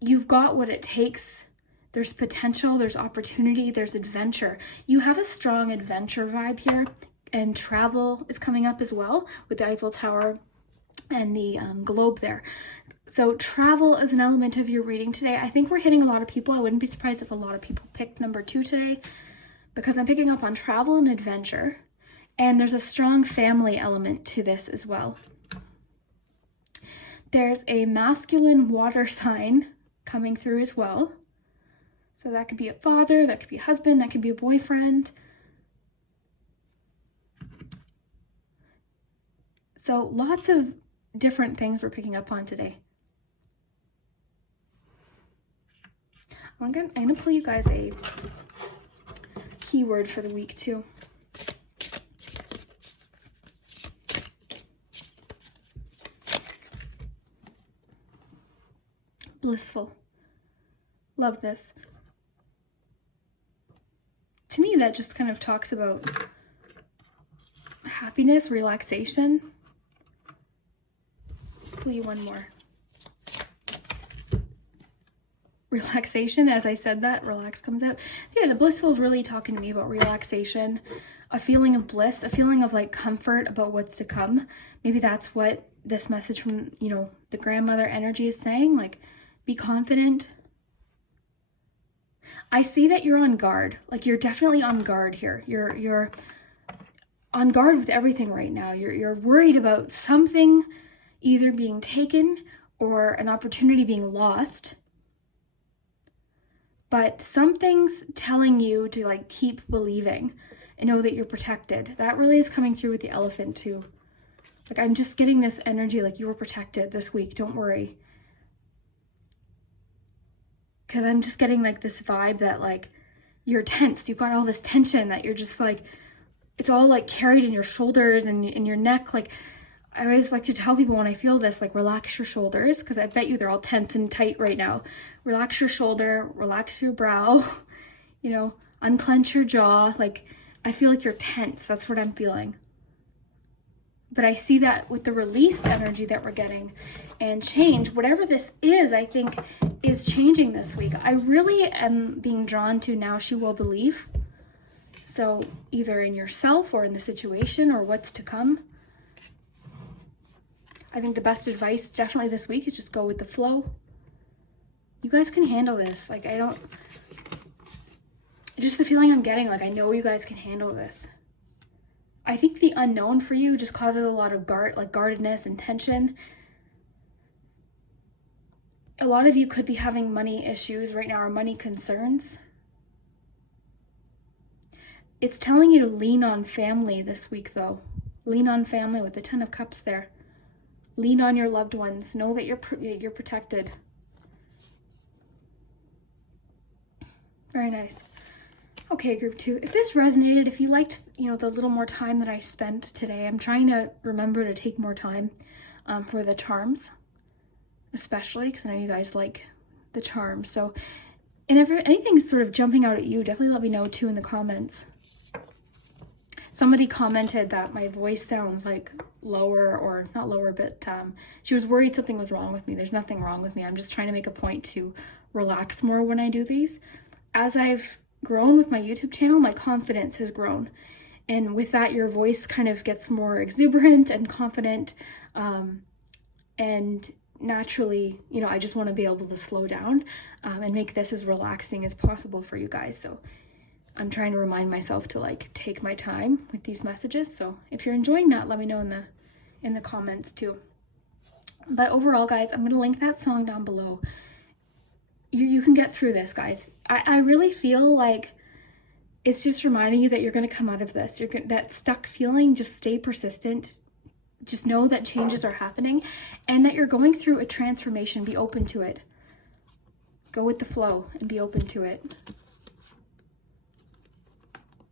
you've got what it takes. There's potential, there's opportunity, there's adventure. You have a strong adventure vibe here, and travel is coming up as well with the Eiffel Tower and the globe there. So travel is an element of your reading today. I think we're hitting a lot of people. I wouldn't be surprised if a lot of people picked number 2 today, because I'm picking up on travel and adventure. And there's a strong family element to this as well. There's a masculine water sign coming through as well. So that could be a father, that could be a husband, that could be a boyfriend. So lots of different things we're picking up on today. I'm gonna pull you guys a keyword for the week too. Blissful. Love this. To me, that just kind of talks about happiness, relaxation. Let's pull you one more. Relaxation, as I said that, relax comes out. So yeah, the blissful is really talking to me about relaxation, a feeling of bliss, a feeling of like comfort about what's to come. Maybe that's what this message from, you know, the grandmother energy is saying, like, be confident. I see that you're on guard. Like you're definitely on guard here. You're on guard with everything right now. You're worried about something either being taken or an opportunity being lost. But something's telling you to like keep believing and know that you're protected. That really is coming through with the elephant too. Like I'm just getting this energy like you were protected this week. Don't worry. Because I'm just getting like this vibe that like you're tensed. You've got all this tension that you're just like, it's all like carried in your shoulders and in your neck. Like I always like to tell people when I feel this, like relax your shoulders, because I bet you they're all tense and tight right now. Relax your shoulder, relax your brow, you know, unclench your jaw. Like I feel like you're tense. That's what I'm feeling. But I see that with the release energy that we're getting and change, whatever this is, I think is changing this week. I really am being drawn to now she will believe. So either in yourself or in the situation or what's to come. I think the best advice definitely this week is just go with the flow. You guys can handle this. Like just the feeling I'm getting, like I know you guys can handle this. I think the unknown for you just causes a lot of guardedness and tension. A lot of you could be having money issues right now or money concerns. It's telling you to lean on family this week though. Lean on family with the 10 of Cups there. Lean on your loved ones. Know that you're protected. Very nice. Okay, group 2, if this resonated, if you liked, you know, the little more time that I spent today, I'm trying to remember to take more time for the charms, especially because I know you guys like the charms. So, and if anything's sort of jumping out at you, definitely let me know too in the comments. Somebody commented that my voice sounds like lower, or not lower, but she was worried something was wrong with me. There's nothing wrong with me. I'm just trying to make a point to relax more when I do these. As I've grown with my YouTube channel, my confidence has grown, and with that your voice kind of gets more exuberant and confident, and naturally, you know, I just want to be able to slow down and make this as relaxing as possible for you guys. So I'm trying to remind myself to like take my time with these messages. So if you're enjoying that, let me know in the comments too. But overall, guys, I'm going to link that song down below. You can get through this, guys. I really feel like it's just reminding you that you're going to come out of this. That stuck feeling, just stay persistent. Just know that changes are happening and that you're going through a transformation. Be open to it. Go with the flow and be open to it.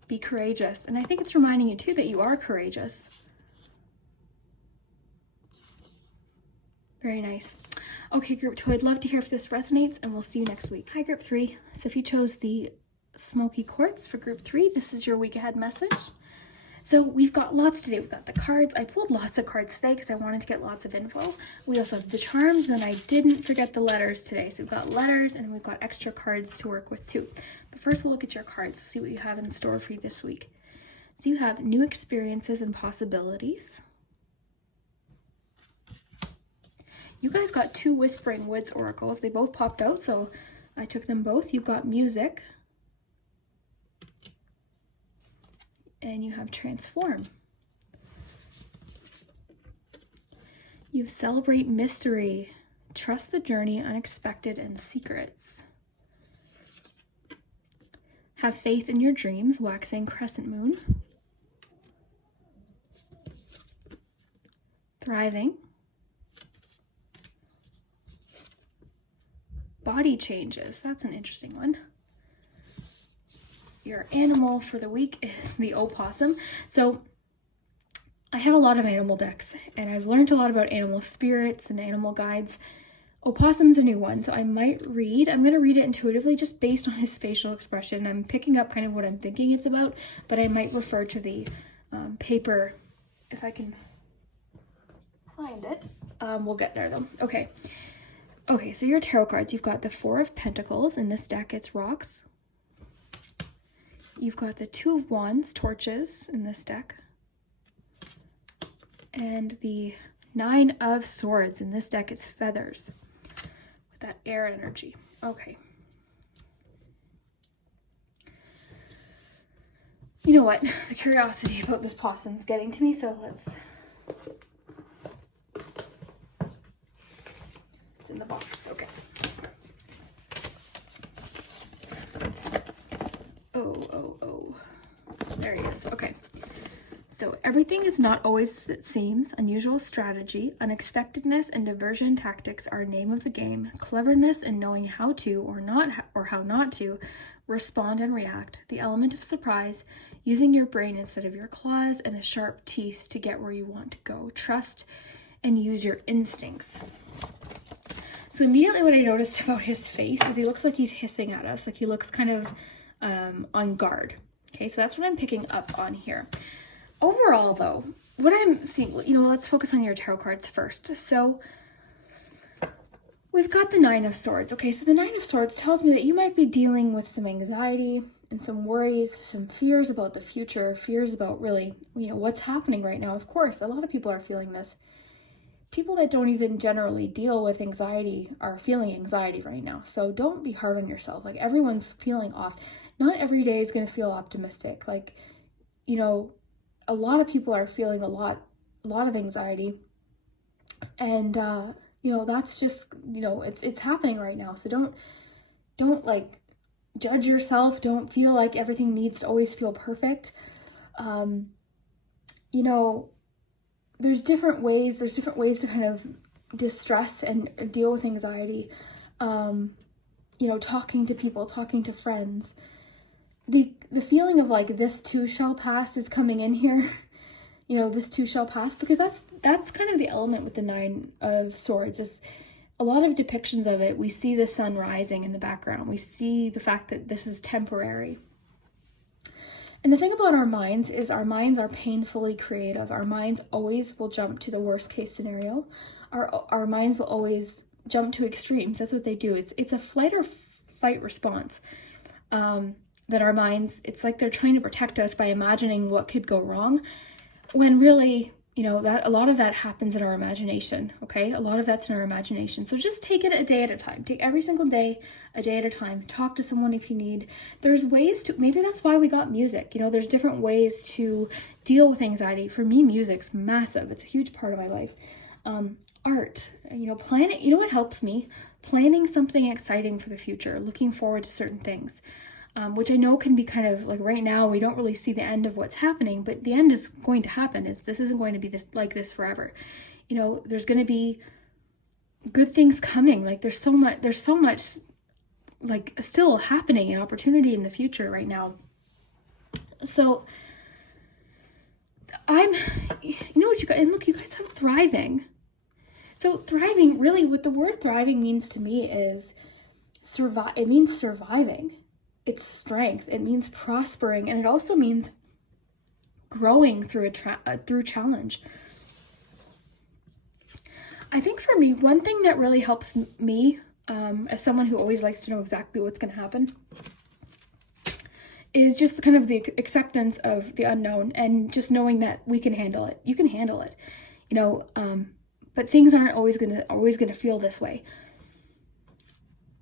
Be courageous. And I think it's reminding you too that you are courageous. Very nice. Okay, group 2, I'd love to hear if this resonates, and we'll see you next week. Hi, group 3. So if you chose the smoky quartz for group 3, this is your week ahead message. So we've got lots today. We've got the cards. I pulled lots of cards today because I wanted to get lots of info. We also have the charms, and then I didn't forget the letters today. So we've got letters, and then we've got extra cards to work with too. But first we'll look at your cards to see what you have in store for you this week. So you have new experiences and possibilities. You guys got 2 Whispering Woods oracles. They both popped out, so I took them both. You've got music. And you have transform. You have celebrate mystery, trust the journey, unexpected, and secrets. Have faith in your dreams, waxing crescent moon. Thriving. Body changes. That's an interesting one. Your animal for the week is the opossum. So I have a lot of animal decks, and I've learned a lot about animal spirits and animal guides. Opossum's a new one, so I might read. I'm going to read it intuitively just based on his facial expression. I'm picking up kind of what I'm thinking it's about, but I might refer to the paper if I can find it. We'll get there though. Okay, so your tarot cards, you've got the 4 of Pentacles. In this deck, it's rocks. You've got the 2 of Wands, torches, in this deck. And the 9 of Swords. In this deck, it's feathers. With that air energy. Okay. You know what? The curiosity about this possum's getting to me, so let's... It's in the box. Okay. Oh. There he is. Okay. So everything is not always as it seems. Unusual strategy, unexpectedness, and diversion tactics are name of the game. Cleverness in knowing how to or how not to respond and react. The element of surprise, using your brain instead of your claws, and a sharp teeth to get where you want to go. Trust and use your instincts. So immediately what I noticed about his face is he looks like he's hissing at us. Like he looks kind of on guard. Okay, so that's what I'm picking up on here. Overall, though, what I'm seeing, let's focus on your tarot cards first. So we've got the 9 of Swords. Okay, so the 9 of Swords tells me that you might be dealing with some anxiety and some worries, some fears about the future, fears about really, what's happening right now. Of course, a lot of people are feeling this. People that don't even generally deal with anxiety are feeling anxiety right now. So don't be hard on yourself. Like, everyone's feeling off. Not every day is going to feel optimistic. Like, a lot of people are feeling a lot of anxiety, and that's just it's happening right now. So don't like judge yourself. Don't feel like everything needs to always feel perfect. There's different ways to kind of distress and deal with anxiety. Talking to people, talking to friends. The feeling of like, this too shall pass is coming in here. This too shall pass, because that's kind of the element with the 9 of Swords, is a lot of depictions of it. We see the sun rising in the background. We see the fact that this is temporary. And the thing about our minds is our minds are painfully creative. Our minds always will jump to the worst case scenario. Our minds will always jump to extremes. That's what they do. It's a flight or fight response. That our minds, it's like they're trying to protect us by imagining what could go wrong, when really, that a lot of that happens in our imagination. Okay, a lot of that's in our imagination. So just take it a day at a time. Take every single day, a day at a time. Talk to someone if you need. There's ways to, maybe that's why we got music. There's different ways to deal with anxiety. For me, music's massive. It's a huge part of my life. Art, planning. What helps me? Planning something exciting for the future, looking forward to certain things. Which I know can be kind of like, right now we don't really see the end of what's happening, but the end is going to happen. This isn't going to be like this forever. There's going to be good things coming. Like there's so much like still happening and opportunity in the future right now. So what you got, and look, you guys have thriving. So thriving, really what the word thriving means to me is survive. It means surviving. It's strength. It means prospering. And it also means growing through through challenge. I think for me, one thing that really helps me, as someone who always likes to know exactly what's going to happen, is just kind of the acceptance of the unknown and just knowing that we can handle it. You can handle it, you know, but things aren't always gonna feel this way.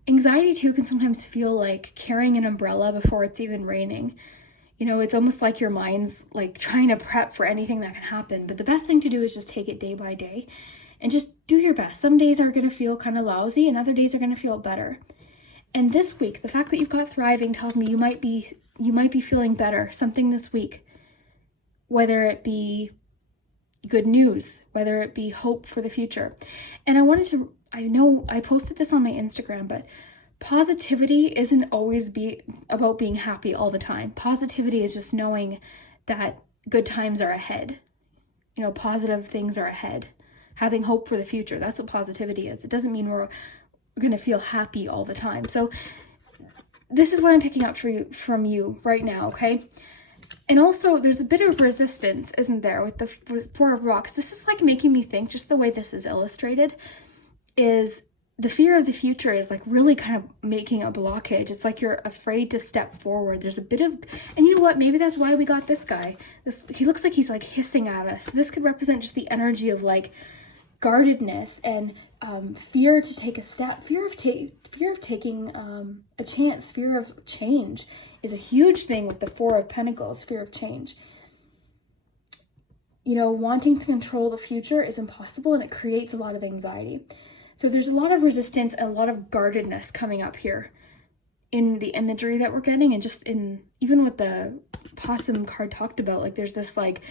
Anxiety too can sometimes feel like carrying an umbrella before it's even raining. You know, it's almost like your mind's like trying to prep for anything that can happen. But the best thing to do is just take it day by day and just do your best. Some days are going to feel kind of lousy and other days are going to feel better. And this week, the fact that you've got thriving tells me you might be feeling better, something this week, whether it be good news, whether it be hope for the future. And I know I posted this on my Instagram, but positivity isn't always about being happy all the time. Positivity is just knowing that good times are ahead. You know, positive things are ahead. Having hope for the future. That's what positivity is. It doesn't mean we're going to feel happy all the time. So this is what I'm picking up from you right now, okay? And also, there's a bit of resistance, isn't there, with the Four of Rocks? This is like making me think, just the way this is illustrated, is the fear of the future is like really kind of making a blockage. It's like you're afraid to step forward. There's a bit of, and you know what? Maybe that's why we got this guy. He looks like he's like hissing at us. This could represent just the energy of like guardedness and fear to take a step, fear of taking a chance, fear of change is a huge thing with the Four of Pentacles, fear of change. You know, wanting to control the future is impossible and it creates a lot of anxiety. So there's a lot of resistance and a lot of guardedness coming up here in the imagery that we're getting, and just in, even what the possum card talked about, like there's this like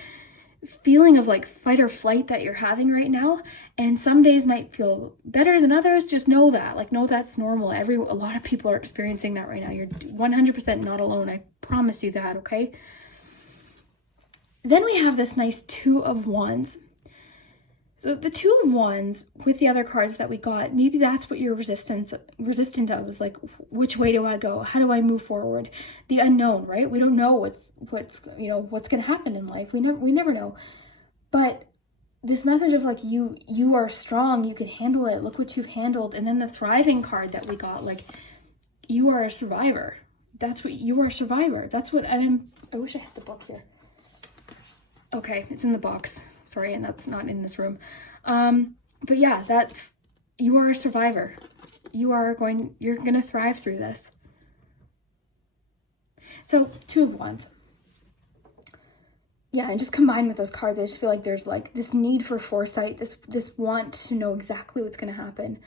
feeling of like fight or flight that you're having right now, and some days might feel better than others. Just know that, like, know that's normal. A lot of people are experiencing that right now. You're 100% not alone. I promise you that, okay? Then we have this nice Two of Wands. So the Two of Wands with the other cards that we got, maybe that's what you're resistant of, is like, which way do I go? How do I move forward? The unknown, right? We don't know what's going to happen in life. We never know. But this message of like, you are strong, you can handle it. Look what you've handled. And then the thriving card that we got, like, you are a survivor. That's what you are, a survivor. That's what, and I wish I had the book here. Okay, it's in the box. Sorry, and that's not in this room. But yeah, you are a survivor. You're gonna thrive through this. So, Two of Wands. Yeah, and just combined with those cards, I just feel like there's like this need for foresight, this want to know exactly what's gonna happen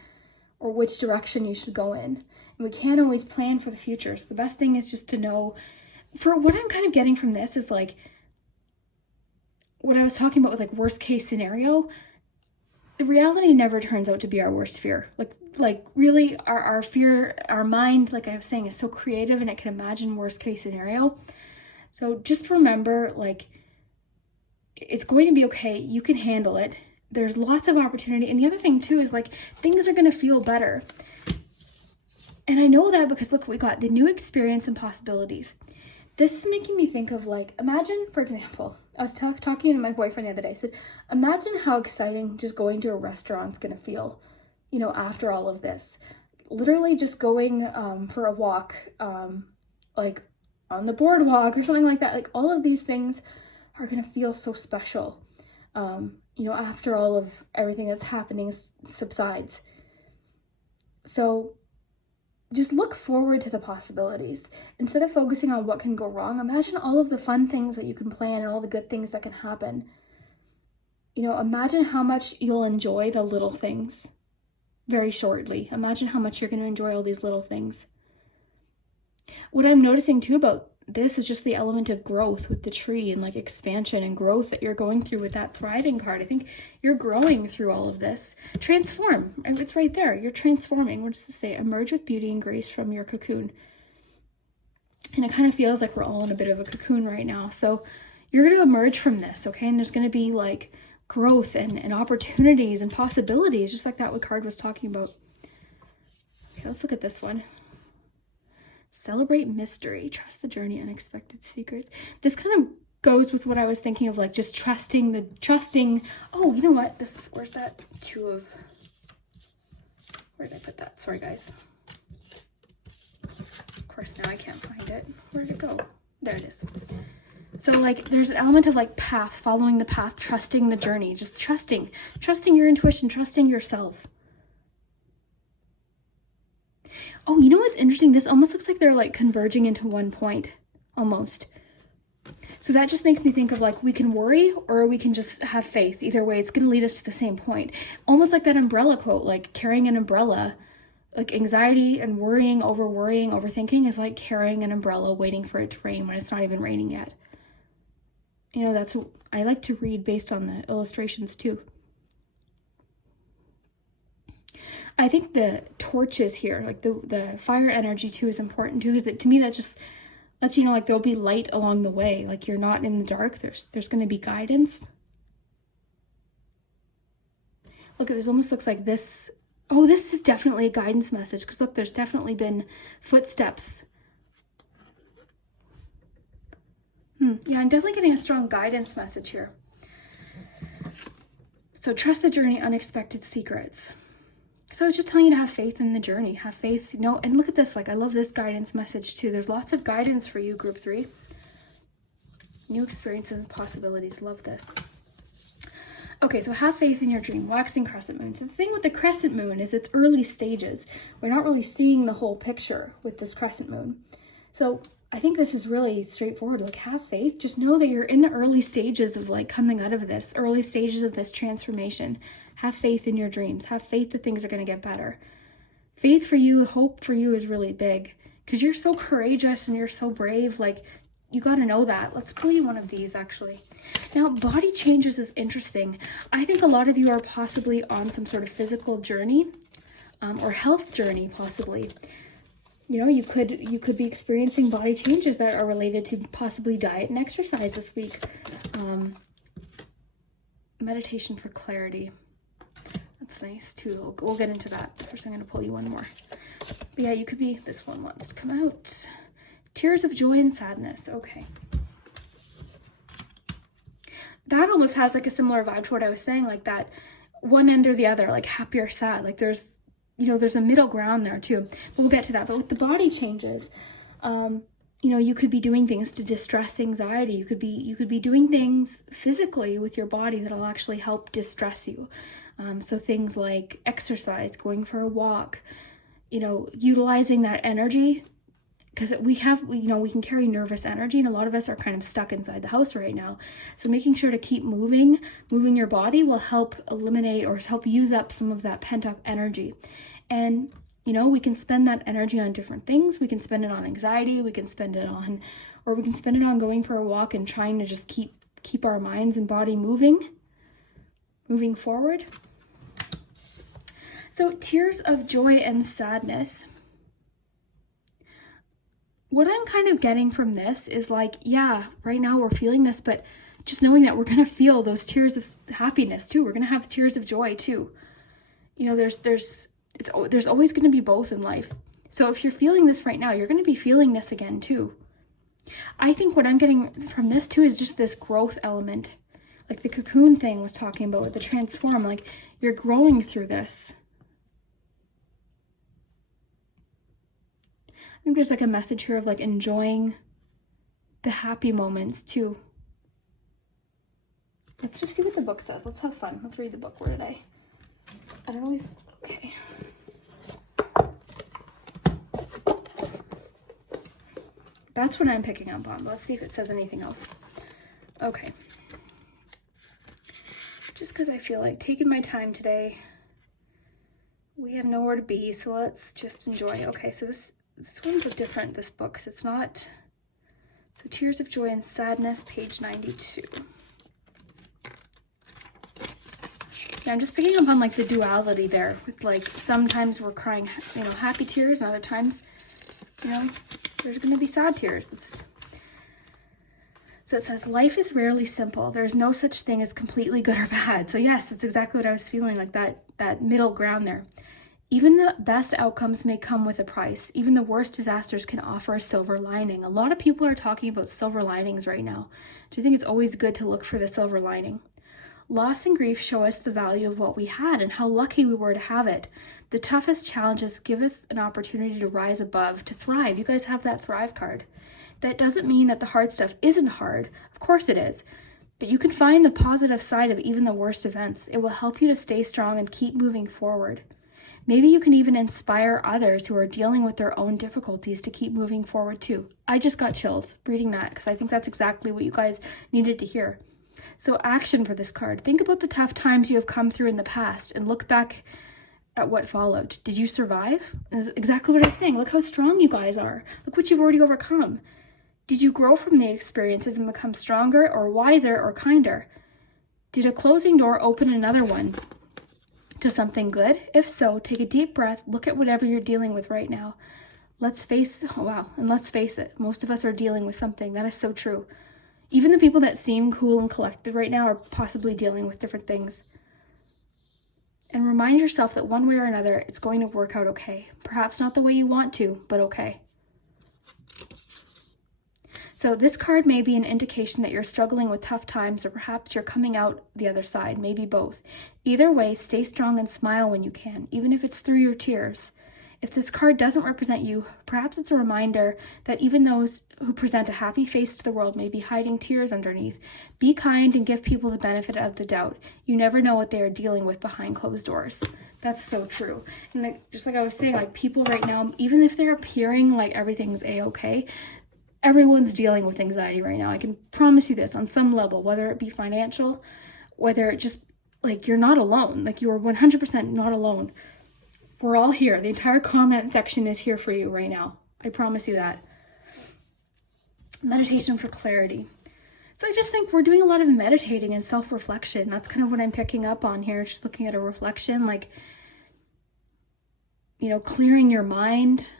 or which direction you should go in. And we can't always plan for the future. So the best thing is just to know, for what I'm kind of getting from this is like, what I was talking about with like worst case scenario, the reality never turns out to be our worst fear. Like really our fear, our mind, like I was saying, is so creative and it can imagine worst case scenario. So just remember, like, it's going to be okay. You can handle it. There's lots of opportunity. And the other thing too is like, things are going to feel better. And I know that because look, we got the new experience and possibilities. This is making me think of like, imagine, for example, I was talking to my boyfriend the other day. I said, imagine how exciting just going to a restaurant's going to feel, you know, after all of this. Literally just going for a walk, like on the boardwalk or something like that. Like all of these things are going to feel so special, you know, after all of everything that's happening subsides. So just look forward to the possibilities. Instead of focusing on what can go wrong, imagine all of the fun things that you can plan and all the good things that can happen. You know, imagine how much you'll enjoy the little things very shortly. Imagine how much you're going to enjoy all these little things. What I'm noticing too about this is just the element of growth with the tree and like expansion and growth that you're going through with that thriving card. I think you're growing through all of this. Transform, and it's right there. You're transforming. What does this say? Emerge with beauty and grace from your cocoon. And it kind of feels like we're all in a bit of a cocoon right now. So you're going to emerge from this, okay? And there's going to be like growth and opportunities and possibilities, just like that what card was talking about. Okay, let's look at this one. Celebrate mystery, trust the journey, unexpected secrets. This kind of goes with what I was thinking of, like just trusting. Oh, you know what? Where's that two of, where did I put that? Sorry guys. Of course now I can't find it. Where did it go? There it is. So like there's an element of like path, following the path, trusting the journey, just trusting your intuition, trusting yourself. Oh, you know what's interesting? This almost looks like they're like converging into one point, almost. So that just makes me think of like, we can worry or we can just have faith. Either way, it's going to lead us to the same point. Almost like that umbrella quote, like carrying an umbrella. Like anxiety and worrying, overthinking is like carrying an umbrella waiting for it to rain when it's not even raining yet. You know, that's, I like to read based on the illustrations too. I think the torches here, like the fire energy too, is important too, because to me that just lets you know like there'll be light along the way, like you're not in the dark. There's going to be guidance. Look, it almost looks like this. Oh, this is definitely a guidance message, because look, there's definitely been footsteps. Yeah, I'm definitely getting a strong guidance message here. So trust the journey, unexpected secrets. So it's just telling you to have faith in the journey, have faith, and look at this, like I love this guidance message too. There's lots of guidance for you, group 3. New experiences and possibilities, love this. Okay, so have faith in your dream, waxing crescent moon. So the thing with the crescent moon is it's early stages. We're not really seeing the whole picture with this crescent moon. So I think this is really straightforward, like have faith. Just know that you're in the early stages of like coming out of this, early stages of this transformation. Have faith in your dreams. Have faith that things are going to get better. Faith for you, hope for you is really big, because you're so courageous and you're so brave. Like, you got to know that. Let's pull you one of these actually. Now, body changes is interesting. I think a lot of you are possibly on some sort of physical journey or health journey, possibly. You know, you could be experiencing body changes that are related to possibly diet and exercise this week. Meditation for clarity. That's nice too. We'll get into that. First, I'm going to pull you one more. But yeah, you could be, this one wants to come out. Tears of joy and sadness. Okay. That almost has like a similar vibe to what I was saying, like that one end or the other, like happy or sad. Like there's a middle ground there too. We'll get to that. But with the body changes, you could be doing things to distress anxiety. You could be doing things physically with your body that'll actually help distress you. So things like exercise, going for a walk, utilizing that energy, because we can carry nervous energy, and a lot of us are kind of stuck inside the house right now. So making sure to keep moving your body will help eliminate or help use up some of that pent up energy. And we can spend that energy on different things. We can spend it on anxiety, we can spend it on going for a walk and trying to just keep our minds and body moving forward. So tears of joy and sadness. What I'm kind of getting from this is like, yeah, right now we're feeling this, but just knowing that we're going to feel those tears of happiness too. We're going to have tears of joy too. There's always going to be both in life. So if you're feeling this right now, you're going to be feeling this again too. I think what I'm getting from this too is just this growth element. Like the cocoon thing was talking about with the transform, like you're growing through this. I think there's like a message here of like enjoying the happy moments too. Let's just see what the book says. Let's have fun. Let's read the book. Where did I don't always, okay. That's what I'm picking up on. Let's see if it says anything else. Okay. Just because I feel like taking my time today. We have nowhere to be, so let's just enjoy. Okay, so this one's different, this book, because it's not. So Tears of Joy and Sadness, page 92. Yeah, I'm just picking up on like the duality there, with like sometimes we're crying, happy tears, and other times, there's going to be sad tears. So it says, life is rarely simple. There's no such thing as completely good or bad. So yes, that's exactly what I was feeling, like that middle ground there. Even the best outcomes may come with a price. Even the worst disasters can offer a silver lining. A lot of people are talking about silver linings right now. Do you think it's always good to look for the silver lining? Loss and grief show us the value of what we had and how lucky we were to have it. The toughest challenges give us an opportunity to rise above, to thrive. You guys have that Thrive card. That doesn't mean that the hard stuff isn't hard. Of course it is. But you can find the positive side of even the worst events. It will help you to stay strong and keep moving forward. Maybe you can even inspire others who are dealing with their own difficulties to keep moving forward too. I just got chills reading that because I think that's exactly what you guys needed to hear. So action for this card. Think about the tough times you have come through in the past and look back at what followed. Did you survive? That's exactly what I was saying. Look how strong you guys are. Look what you've already overcome. Did you grow from the experiences and become stronger or wiser or kinder? Did a closing door open another one to something good? If so, take a deep breath, look at whatever you're dealing with right now. Let's face it, most of us are dealing with something. That is so true. Even the people that seem cool and collected right now are possibly dealing with different things. And remind yourself that one way or another, it's going to work out okay. Perhaps not the way you want to, but okay. So this card may be an indication that you're struggling with tough times, or perhaps you're coming out the other side, maybe both. Either way, stay strong and smile when you can, even if it's through your tears. If this card doesn't represent you, perhaps it's a reminder that even those who present a happy face to the world may be hiding tears underneath. Be kind and give people the benefit of the doubt. You never know what they are dealing with behind closed doors. That's so true. And just like I was saying, like people right now, even if they're appearing like everything's a-okay, everyone's dealing with anxiety right now. I can promise you this on some level, whether it be financial, whether it just like you're not alone, like you are 100% not alone. We're all here. The entire comment section is here for you right now. I promise you that. Meditation for clarity. So I just think we're doing a lot of meditating and self-reflection. That's kind of what I'm picking up on here. Just looking at a reflection, like, you know, clearing your mind,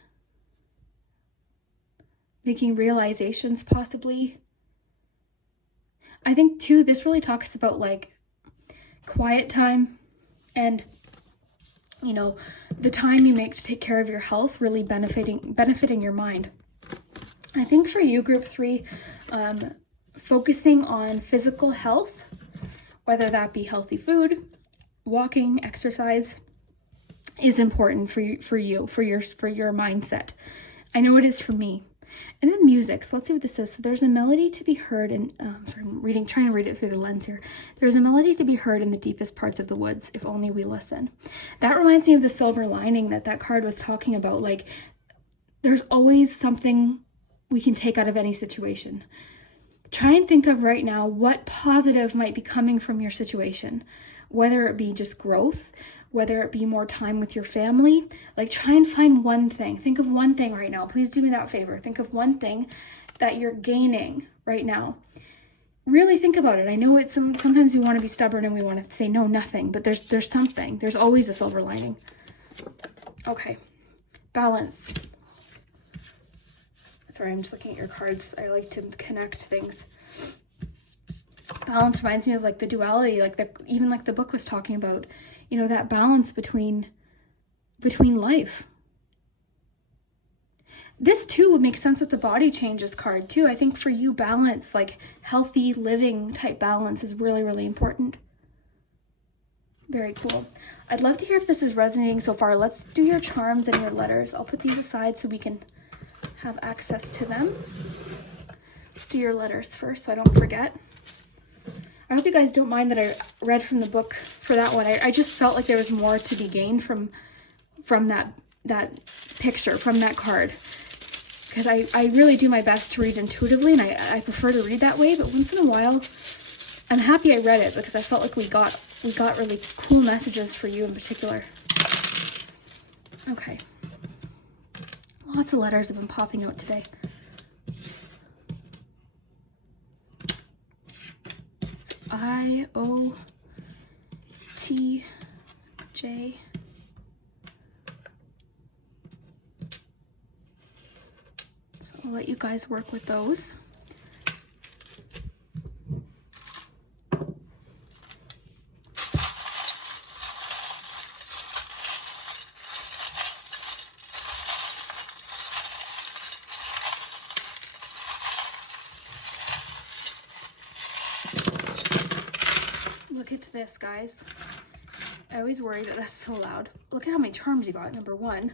making realizations possibly. I think too, this really talks about like quiet time and, you know, the time you make to take care of your health, really benefiting your mind. I think for you, group 3, focusing on physical health, whether that be healthy food, walking, exercise, is important for you, for your mindset. I know it is for me. And then music. So let's see what this says. So there's a melody to be heard in, sorry, I'm trying to read it through the lens here. There's a melody to be heard in the deepest parts of the woods, if only we listen. That reminds me of the silver lining that card was talking about. Like, there's always something we can take out of any situation. Try and think of right now what positive might be coming from your situation, whether it be just growth, whether it be more time with your family. Like, try and find one thing. Think of one thing right now. Please do me that favor. Think of one thing that you're gaining right now. Really think about it. I know it's sometimes we want to be stubborn and we want to say no, nothing, but there's something. There's always a silver lining. Okay, balance. Sorry, I'm just looking at your cards. I like to connect things. Balance reminds me of like the duality, even like the book was talking about, you know, that balance between life. This too would make sense with the body changes card too. I think for you, balance, like healthy living type balance, is really, really important. Very cool. I'd love to hear if this is resonating so far. Let's do your charms and your letters. I'll put these aside so we can have access to them. Let's do your letters first so I don't forget. I hope you guys don't mind that I read from the book for that one. I just felt like there was more to be gained from that picture, from that card. Because I really do my best to read intuitively, and I prefer to read that way, but once in a while, I'm happy I read it because I felt like we got really cool messages for you in particular. Okay. Lots of letters have been popping out today. So I-O-T-J. So I'll let you guys work with those. at this, guys. I always worry that that's so loud. Look at how many charms you got, number 1.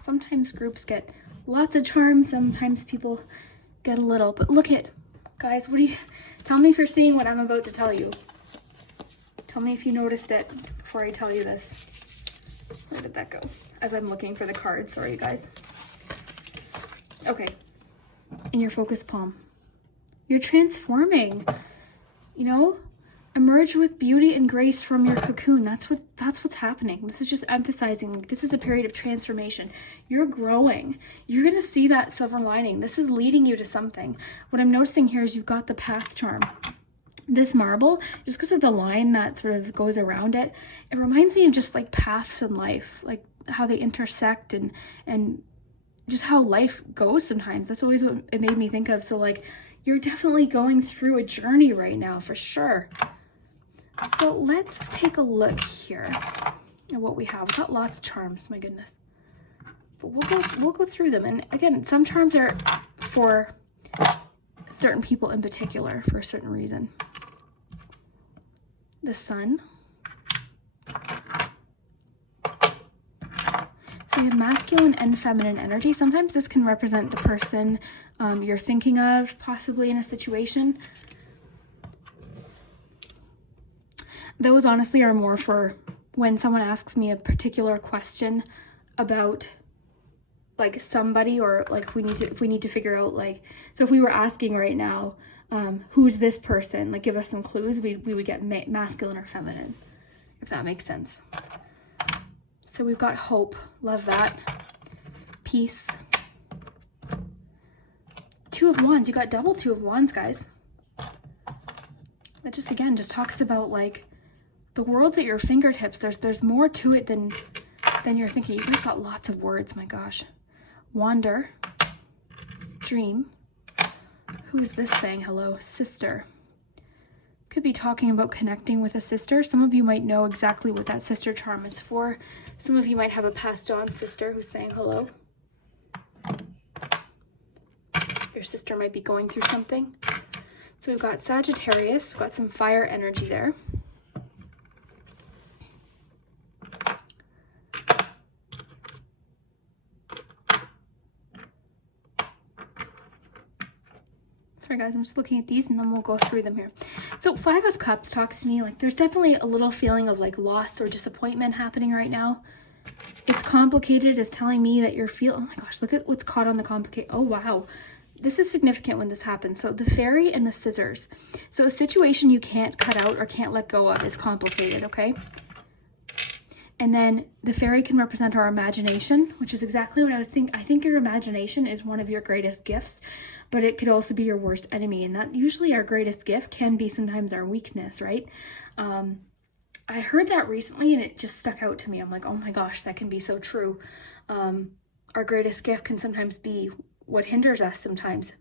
Sometimes groups get lots of charms, sometimes people get a little, but look at, guys, tell me if you're seeing what I'm about to tell you. Tell me if you noticed it before I tell you this. Where did that go? As I'm looking for the card, sorry guys. Okay, in your focus palm. You're transforming, you know? Emerge with beauty and grace from your cocoon. That's what's happening. This is just emphasizing, like, this is a period of transformation. You're growing. You're going to see that silver lining. This is leading you to something. What I'm noticing here is you've got the path charm. This marble, just because of the line that sort of goes around it, it reminds me of just like paths in life, like how they intersect and just how life goes sometimes. That's always what it made me think of. So like, you're definitely going through a journey right now, for sure. So let's take a look here at what we have. We've got lots of charms, my goodness. But we'll go through them. And again, some charms are for certain people in particular for a certain reason. The sun. So we have masculine and feminine energy. Sometimes this can represent the person you're thinking of, possibly in a situation. Those honestly are more for when someone asks me a particular question about like somebody, or like if we need to figure out, like, so if we were asking right now, who's this person, like give us some clues, we would get masculine or feminine, if that makes sense. So we've got hope, love that. Peace. 2 of Wands, you got double 2 of Wands, guys. That just, again, just talks about like the world's at your fingertips. There's more to it than you're thinking. You guys got lots of words, my gosh. Wander, dream. Who is this saying hello? Sister. Could be talking about connecting with a sister. Some of you might know exactly what that sister charm is for. Some of you might have a passed on sister who's saying hello. Your sister might be going through something. So we've got Sagittarius, we've got some fire energy there. Sorry guys, I'm just looking at these and then we'll go through them here. So 5 of Cups talks to me like there's definitely a little feeling of like loss or disappointment happening right now. It's complicated. It's telling me that you're oh my gosh, look at what's caught on the complicate. Oh wow. This is significant when this happens. So the fairy and the scissors. So a situation you can't cut out or can't let go of is complicated, okay? And then the fairy can represent our imagination, which is exactly what I was thinking. I think your imagination is one of your greatest gifts, but it could also be your worst enemy. And that usually our greatest gift can be sometimes our weakness, right? I heard that recently and it just stuck out to me. I'm like, oh my gosh, that can be so true. Our greatest gift can sometimes be what hinders us sometimes.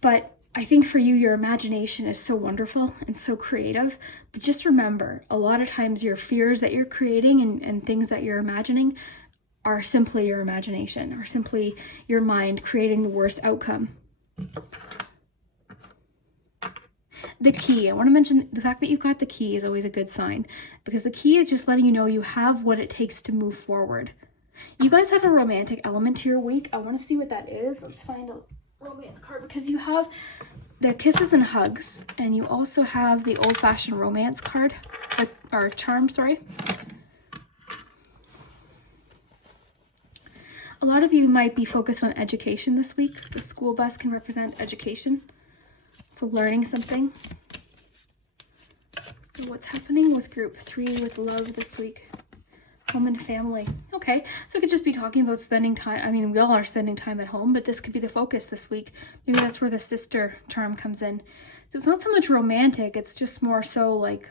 But I think for you, your imagination is so wonderful and so creative. But just remember, a lot of times your fears that you're creating and things that you're imagining are simply your imagination, or simply your mind creating the worst outcome. The key, I want to mention the fact that you've got the key is always a good sign, because the key is just letting you know you have what it takes to move forward. You guys have a romantic element to your week. I want to see what that is. Let's find a romance card, because you have the kisses and hugs, and you also have the old-fashioned romance card, or charm, sorry. A lot of you might be focused on education this week. The school bus can represent education, so learning something. So what's happening with group 3 with love this week? Home and family. Okay, so it could just be talking about spending time. I mean, we all are spending time at home, but this could be the focus this week. Maybe that's where the sister charm comes in. So it's not so much romantic, it's just more so like,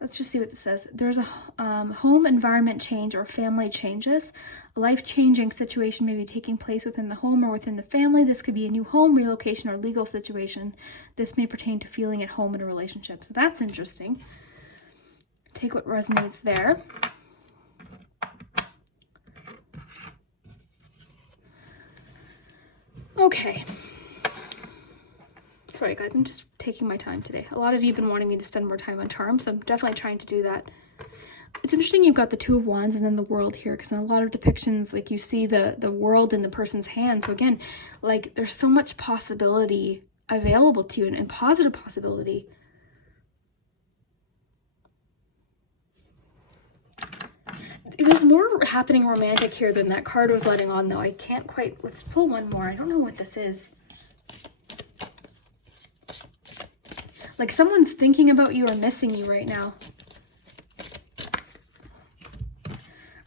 let's just see what this says. There's a home environment change or family changes. A life-changing situation may be taking place within the home or within the family. This could be a new home, relocation, or legal situation. This may pertain to feeling at home in a relationship. So that's interesting. Take what resonates there. Okay. Sorry guys, I'm just taking my time today. A lot of you have been wanting me to spend more time on charms, so I'm definitely trying to do that. It's interesting you've got the Two of Wands and then the World here, because in a lot of depictions, like, you see the world in the person's hand. So again, like, there's so much possibility available to you, and positive possibility. There's more happening romantic here than that card was letting on, though. I can't quite... Let's pull one more. I don't know what this is. Like, someone's thinking about you or missing you right now.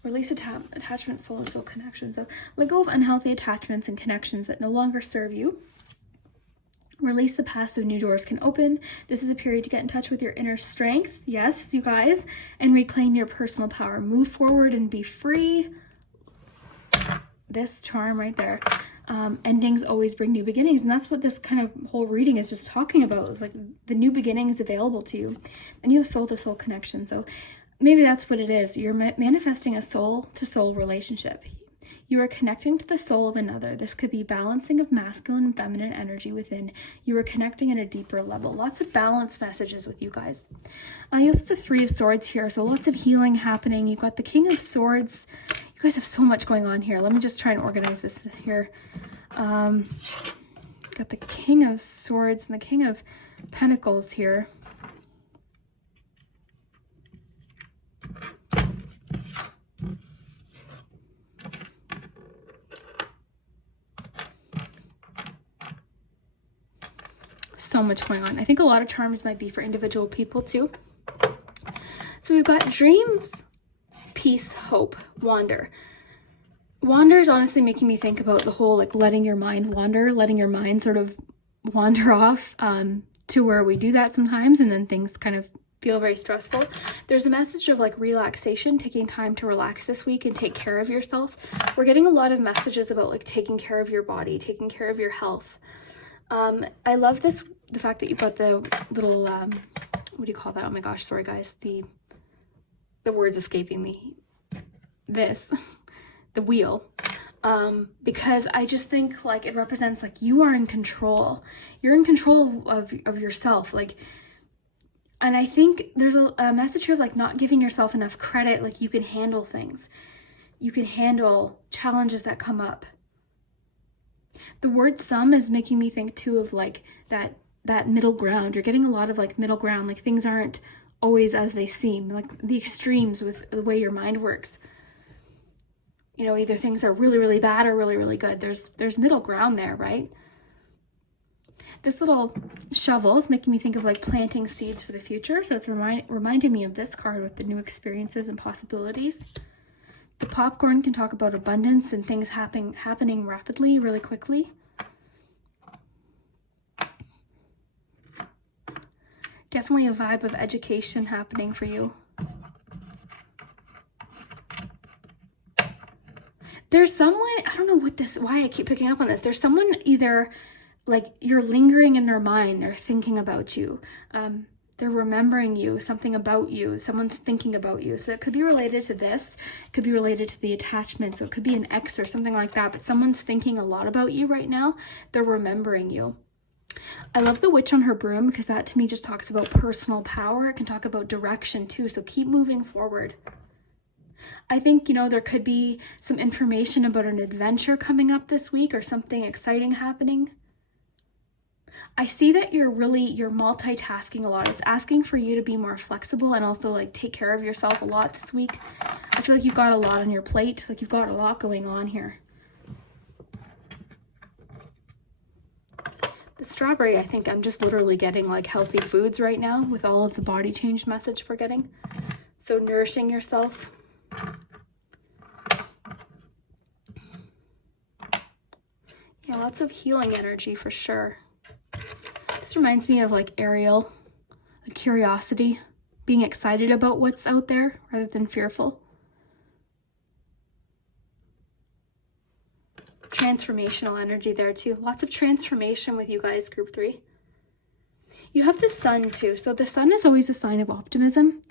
Release attachment, soul, and soul connection. So let go of unhealthy attachments and connections that no longer serve you. Release the past so new doors can open. This is a period to get in touch with your inner strength. Yes, you guys. And reclaim your personal power. Move forward and be free. This charm right there. Endings always bring new beginnings. And that's what this kind of whole reading is just talking about. It's like the new beginnings available to you. And you have soul-to-soul connection. So maybe that's what it is. You're manifesting a soul-to-soul relationship. You are connecting to the soul of another. This could be balancing of masculine and feminine energy within. You are connecting at a deeper level. Lots of balance messages with you guys. You also have the Three of Swords here, so lots of healing happening. You've got the King of Swords. You guys have so much going on here. Let me just try and organize this here. Got the King of Swords and the King of Pentacles here. So much going on. I think a lot of charms might be for individual people too. So we've got dreams, peace, hope, wander. Wander is honestly making me think about the whole, like, letting your mind wander, letting your mind sort of wander off to where we do that sometimes, and then things kind of feel very stressful. There's a message of, like, relaxation, taking time to relax this week and take care of yourself. We're getting a lot of messages about, like, taking care of your body, taking care of your health. I love this, the fact that you've got the little, what do you call that? Oh my gosh, sorry guys. The word's escaping me. This, the wheel. Because I just think, like, it represents, like, you are in control. You're in control of yourself. Like, and I think there's a message here of, like, not giving yourself enough credit. Like, you can handle things. You can handle challenges that come up. The word some is making me think too of, like, that middle ground. You're getting a lot of, like, middle ground, like, things aren't always as they seem, like the extremes with the way your mind works. You know, either things are really, really bad or really, really good. There's middle ground there, right? This little shovel is making me think of, like, planting seeds for the future. So it's reminding me of this card with the new experiences and possibilities. The popcorn can talk about abundance and things happening rapidly, really quickly. Definitely a vibe of education happening for you. There's someone, I don't know why I keep picking up on this. There's someone either, like, you're lingering in their mind, they're thinking about you. They're remembering you, something about you, someone's thinking about you. So it could be related to this, it could be related to the attachment, so it could be an ex or something like that, but someone's thinking a lot about you right now. They're remembering you. I love the witch on her broom, because that to me just talks about personal power. It can talk about direction too, so keep moving forward. I think, you know, there could be some information about an adventure coming up this week or something exciting happening. I see that you're multitasking a lot. It's asking for you to be more flexible and also, like, take care of yourself a lot this week. I feel like you've got a lot on your plate. Like, you've got a lot going on here. The strawberry, I think I'm just literally getting, like, healthy foods right now with all of the body change message we're getting. So nourishing yourself. Yeah, lots of healing energy for sure. This reminds me of, like, Ariel, like, curiosity, being excited about what's out there rather than fearful. Transformational energy there too. Lots of transformation with you guys, group 3. You have the sun too. So the sun is always a sign of optimism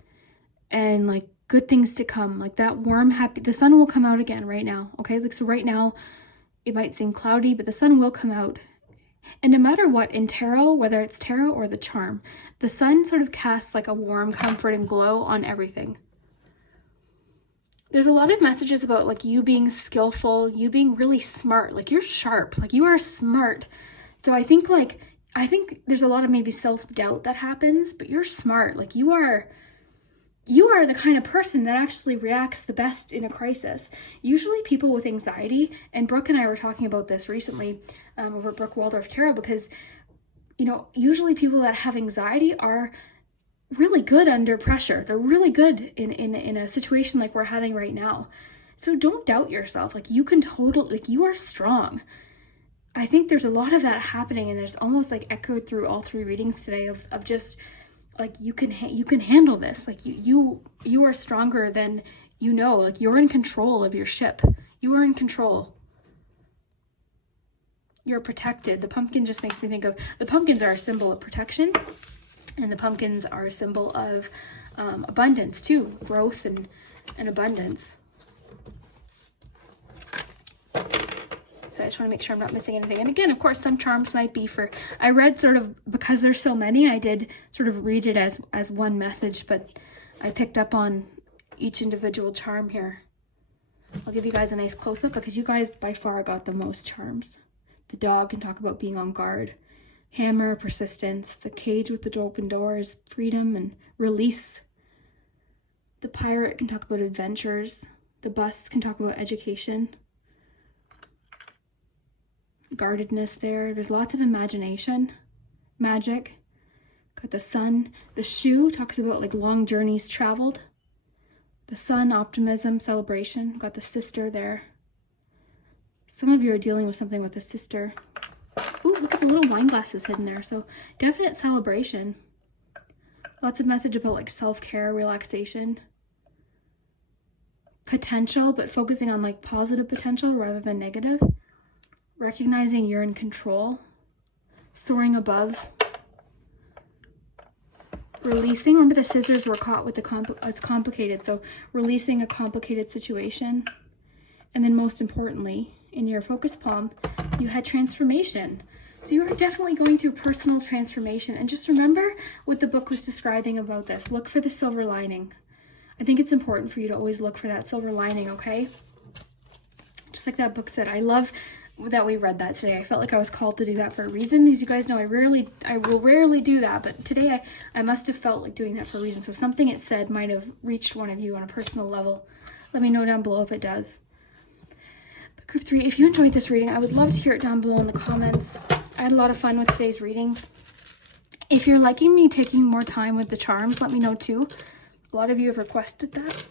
and, like, good things to come. Like, that warm, happy, the sun will come out again right now. Okay. Like, so right now it might seem cloudy, but the sun will come out And no matter what, in tarot, whether it's tarot or the charm, the sun sort of casts like a warm comfort and glow on everything. There's a lot of messages about like you being skillful, you being really smart, like you're sharp, like you are smart. So I think there's a lot of maybe self-doubt that happens, but you're smart. Like you are the kind of person that actually reacts the best in a crisis. Usually people with anxiety, and Brooke and I were talking about this recently over at Brooke Waldorf Tarot, because, you know, usually people that have anxiety are really good under pressure. They're really good in a situation like we're having right now. So don't doubt yourself. Like you can totally, like you are strong. I think there's a lot of that happening, and there's almost like echoed through all three readings today of just like you can handle this. Like you are stronger than you know. Like you're in control of your ship. You are in control. You're protected. The pumpkin just makes me think of, the pumpkins are a symbol of protection, and the pumpkins are a symbol of abundance too, growth and abundance. So I just want to make sure I'm not missing anything. And again, of course, some charms might be for, I read sort of, because there's so many, I did sort of read it as one message, but I picked up on each individual charm here. I'll give you guys a nice close-up because you guys by far got the most charms. The dog can talk about being on guard. Hammer, persistence. The cage with the open doors, freedom and release. The pirate can talk about adventures. The bus can talk about education. Guardedness there. There's lots of imagination. Magic. Got the sun. The shoe talks about like long journeys traveled. The sun, optimism, celebration. Got the sister there. Some of you are dealing with something with a sister. Ooh, look at the little wine glasses hidden there. So definite celebration. Lots of message about like self-care, relaxation. Potential, but focusing on like positive potential rather than negative. Recognizing you're in control. Soaring above. Releasing. Remember the scissors were caught with it's complicated. So releasing a complicated situation. And then most importantly, in your focus palm, you had transformation. So you are definitely going through personal transformation. And just remember what the book was describing about this. Look for the silver lining. I think it's important for you to always look for that silver lining, okay? Just like that book said. I love that we read that today. I felt like I was called to do that for a reason. As you guys know, I will rarely do that, but today I must have felt like doing that for a reason. So something it said might have reached one of you on a personal level. Let me know down below if it does. But group 3, if you enjoyed this reading, I would love to hear it down below in the comments. I had a lot of fun with today's reading. If you're liking me taking more time with the charms, let me know too. A lot of you have requested that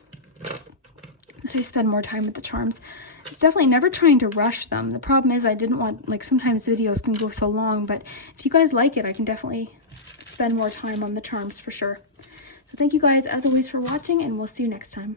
I spend more time with the charms. It's definitely never trying to rush them. The problem is I didn't want, like sometimes videos can go so long, but if you guys like it, I can definitely spend more time on the charms for sure. So thank you guys as always for watching, and we'll see you next time.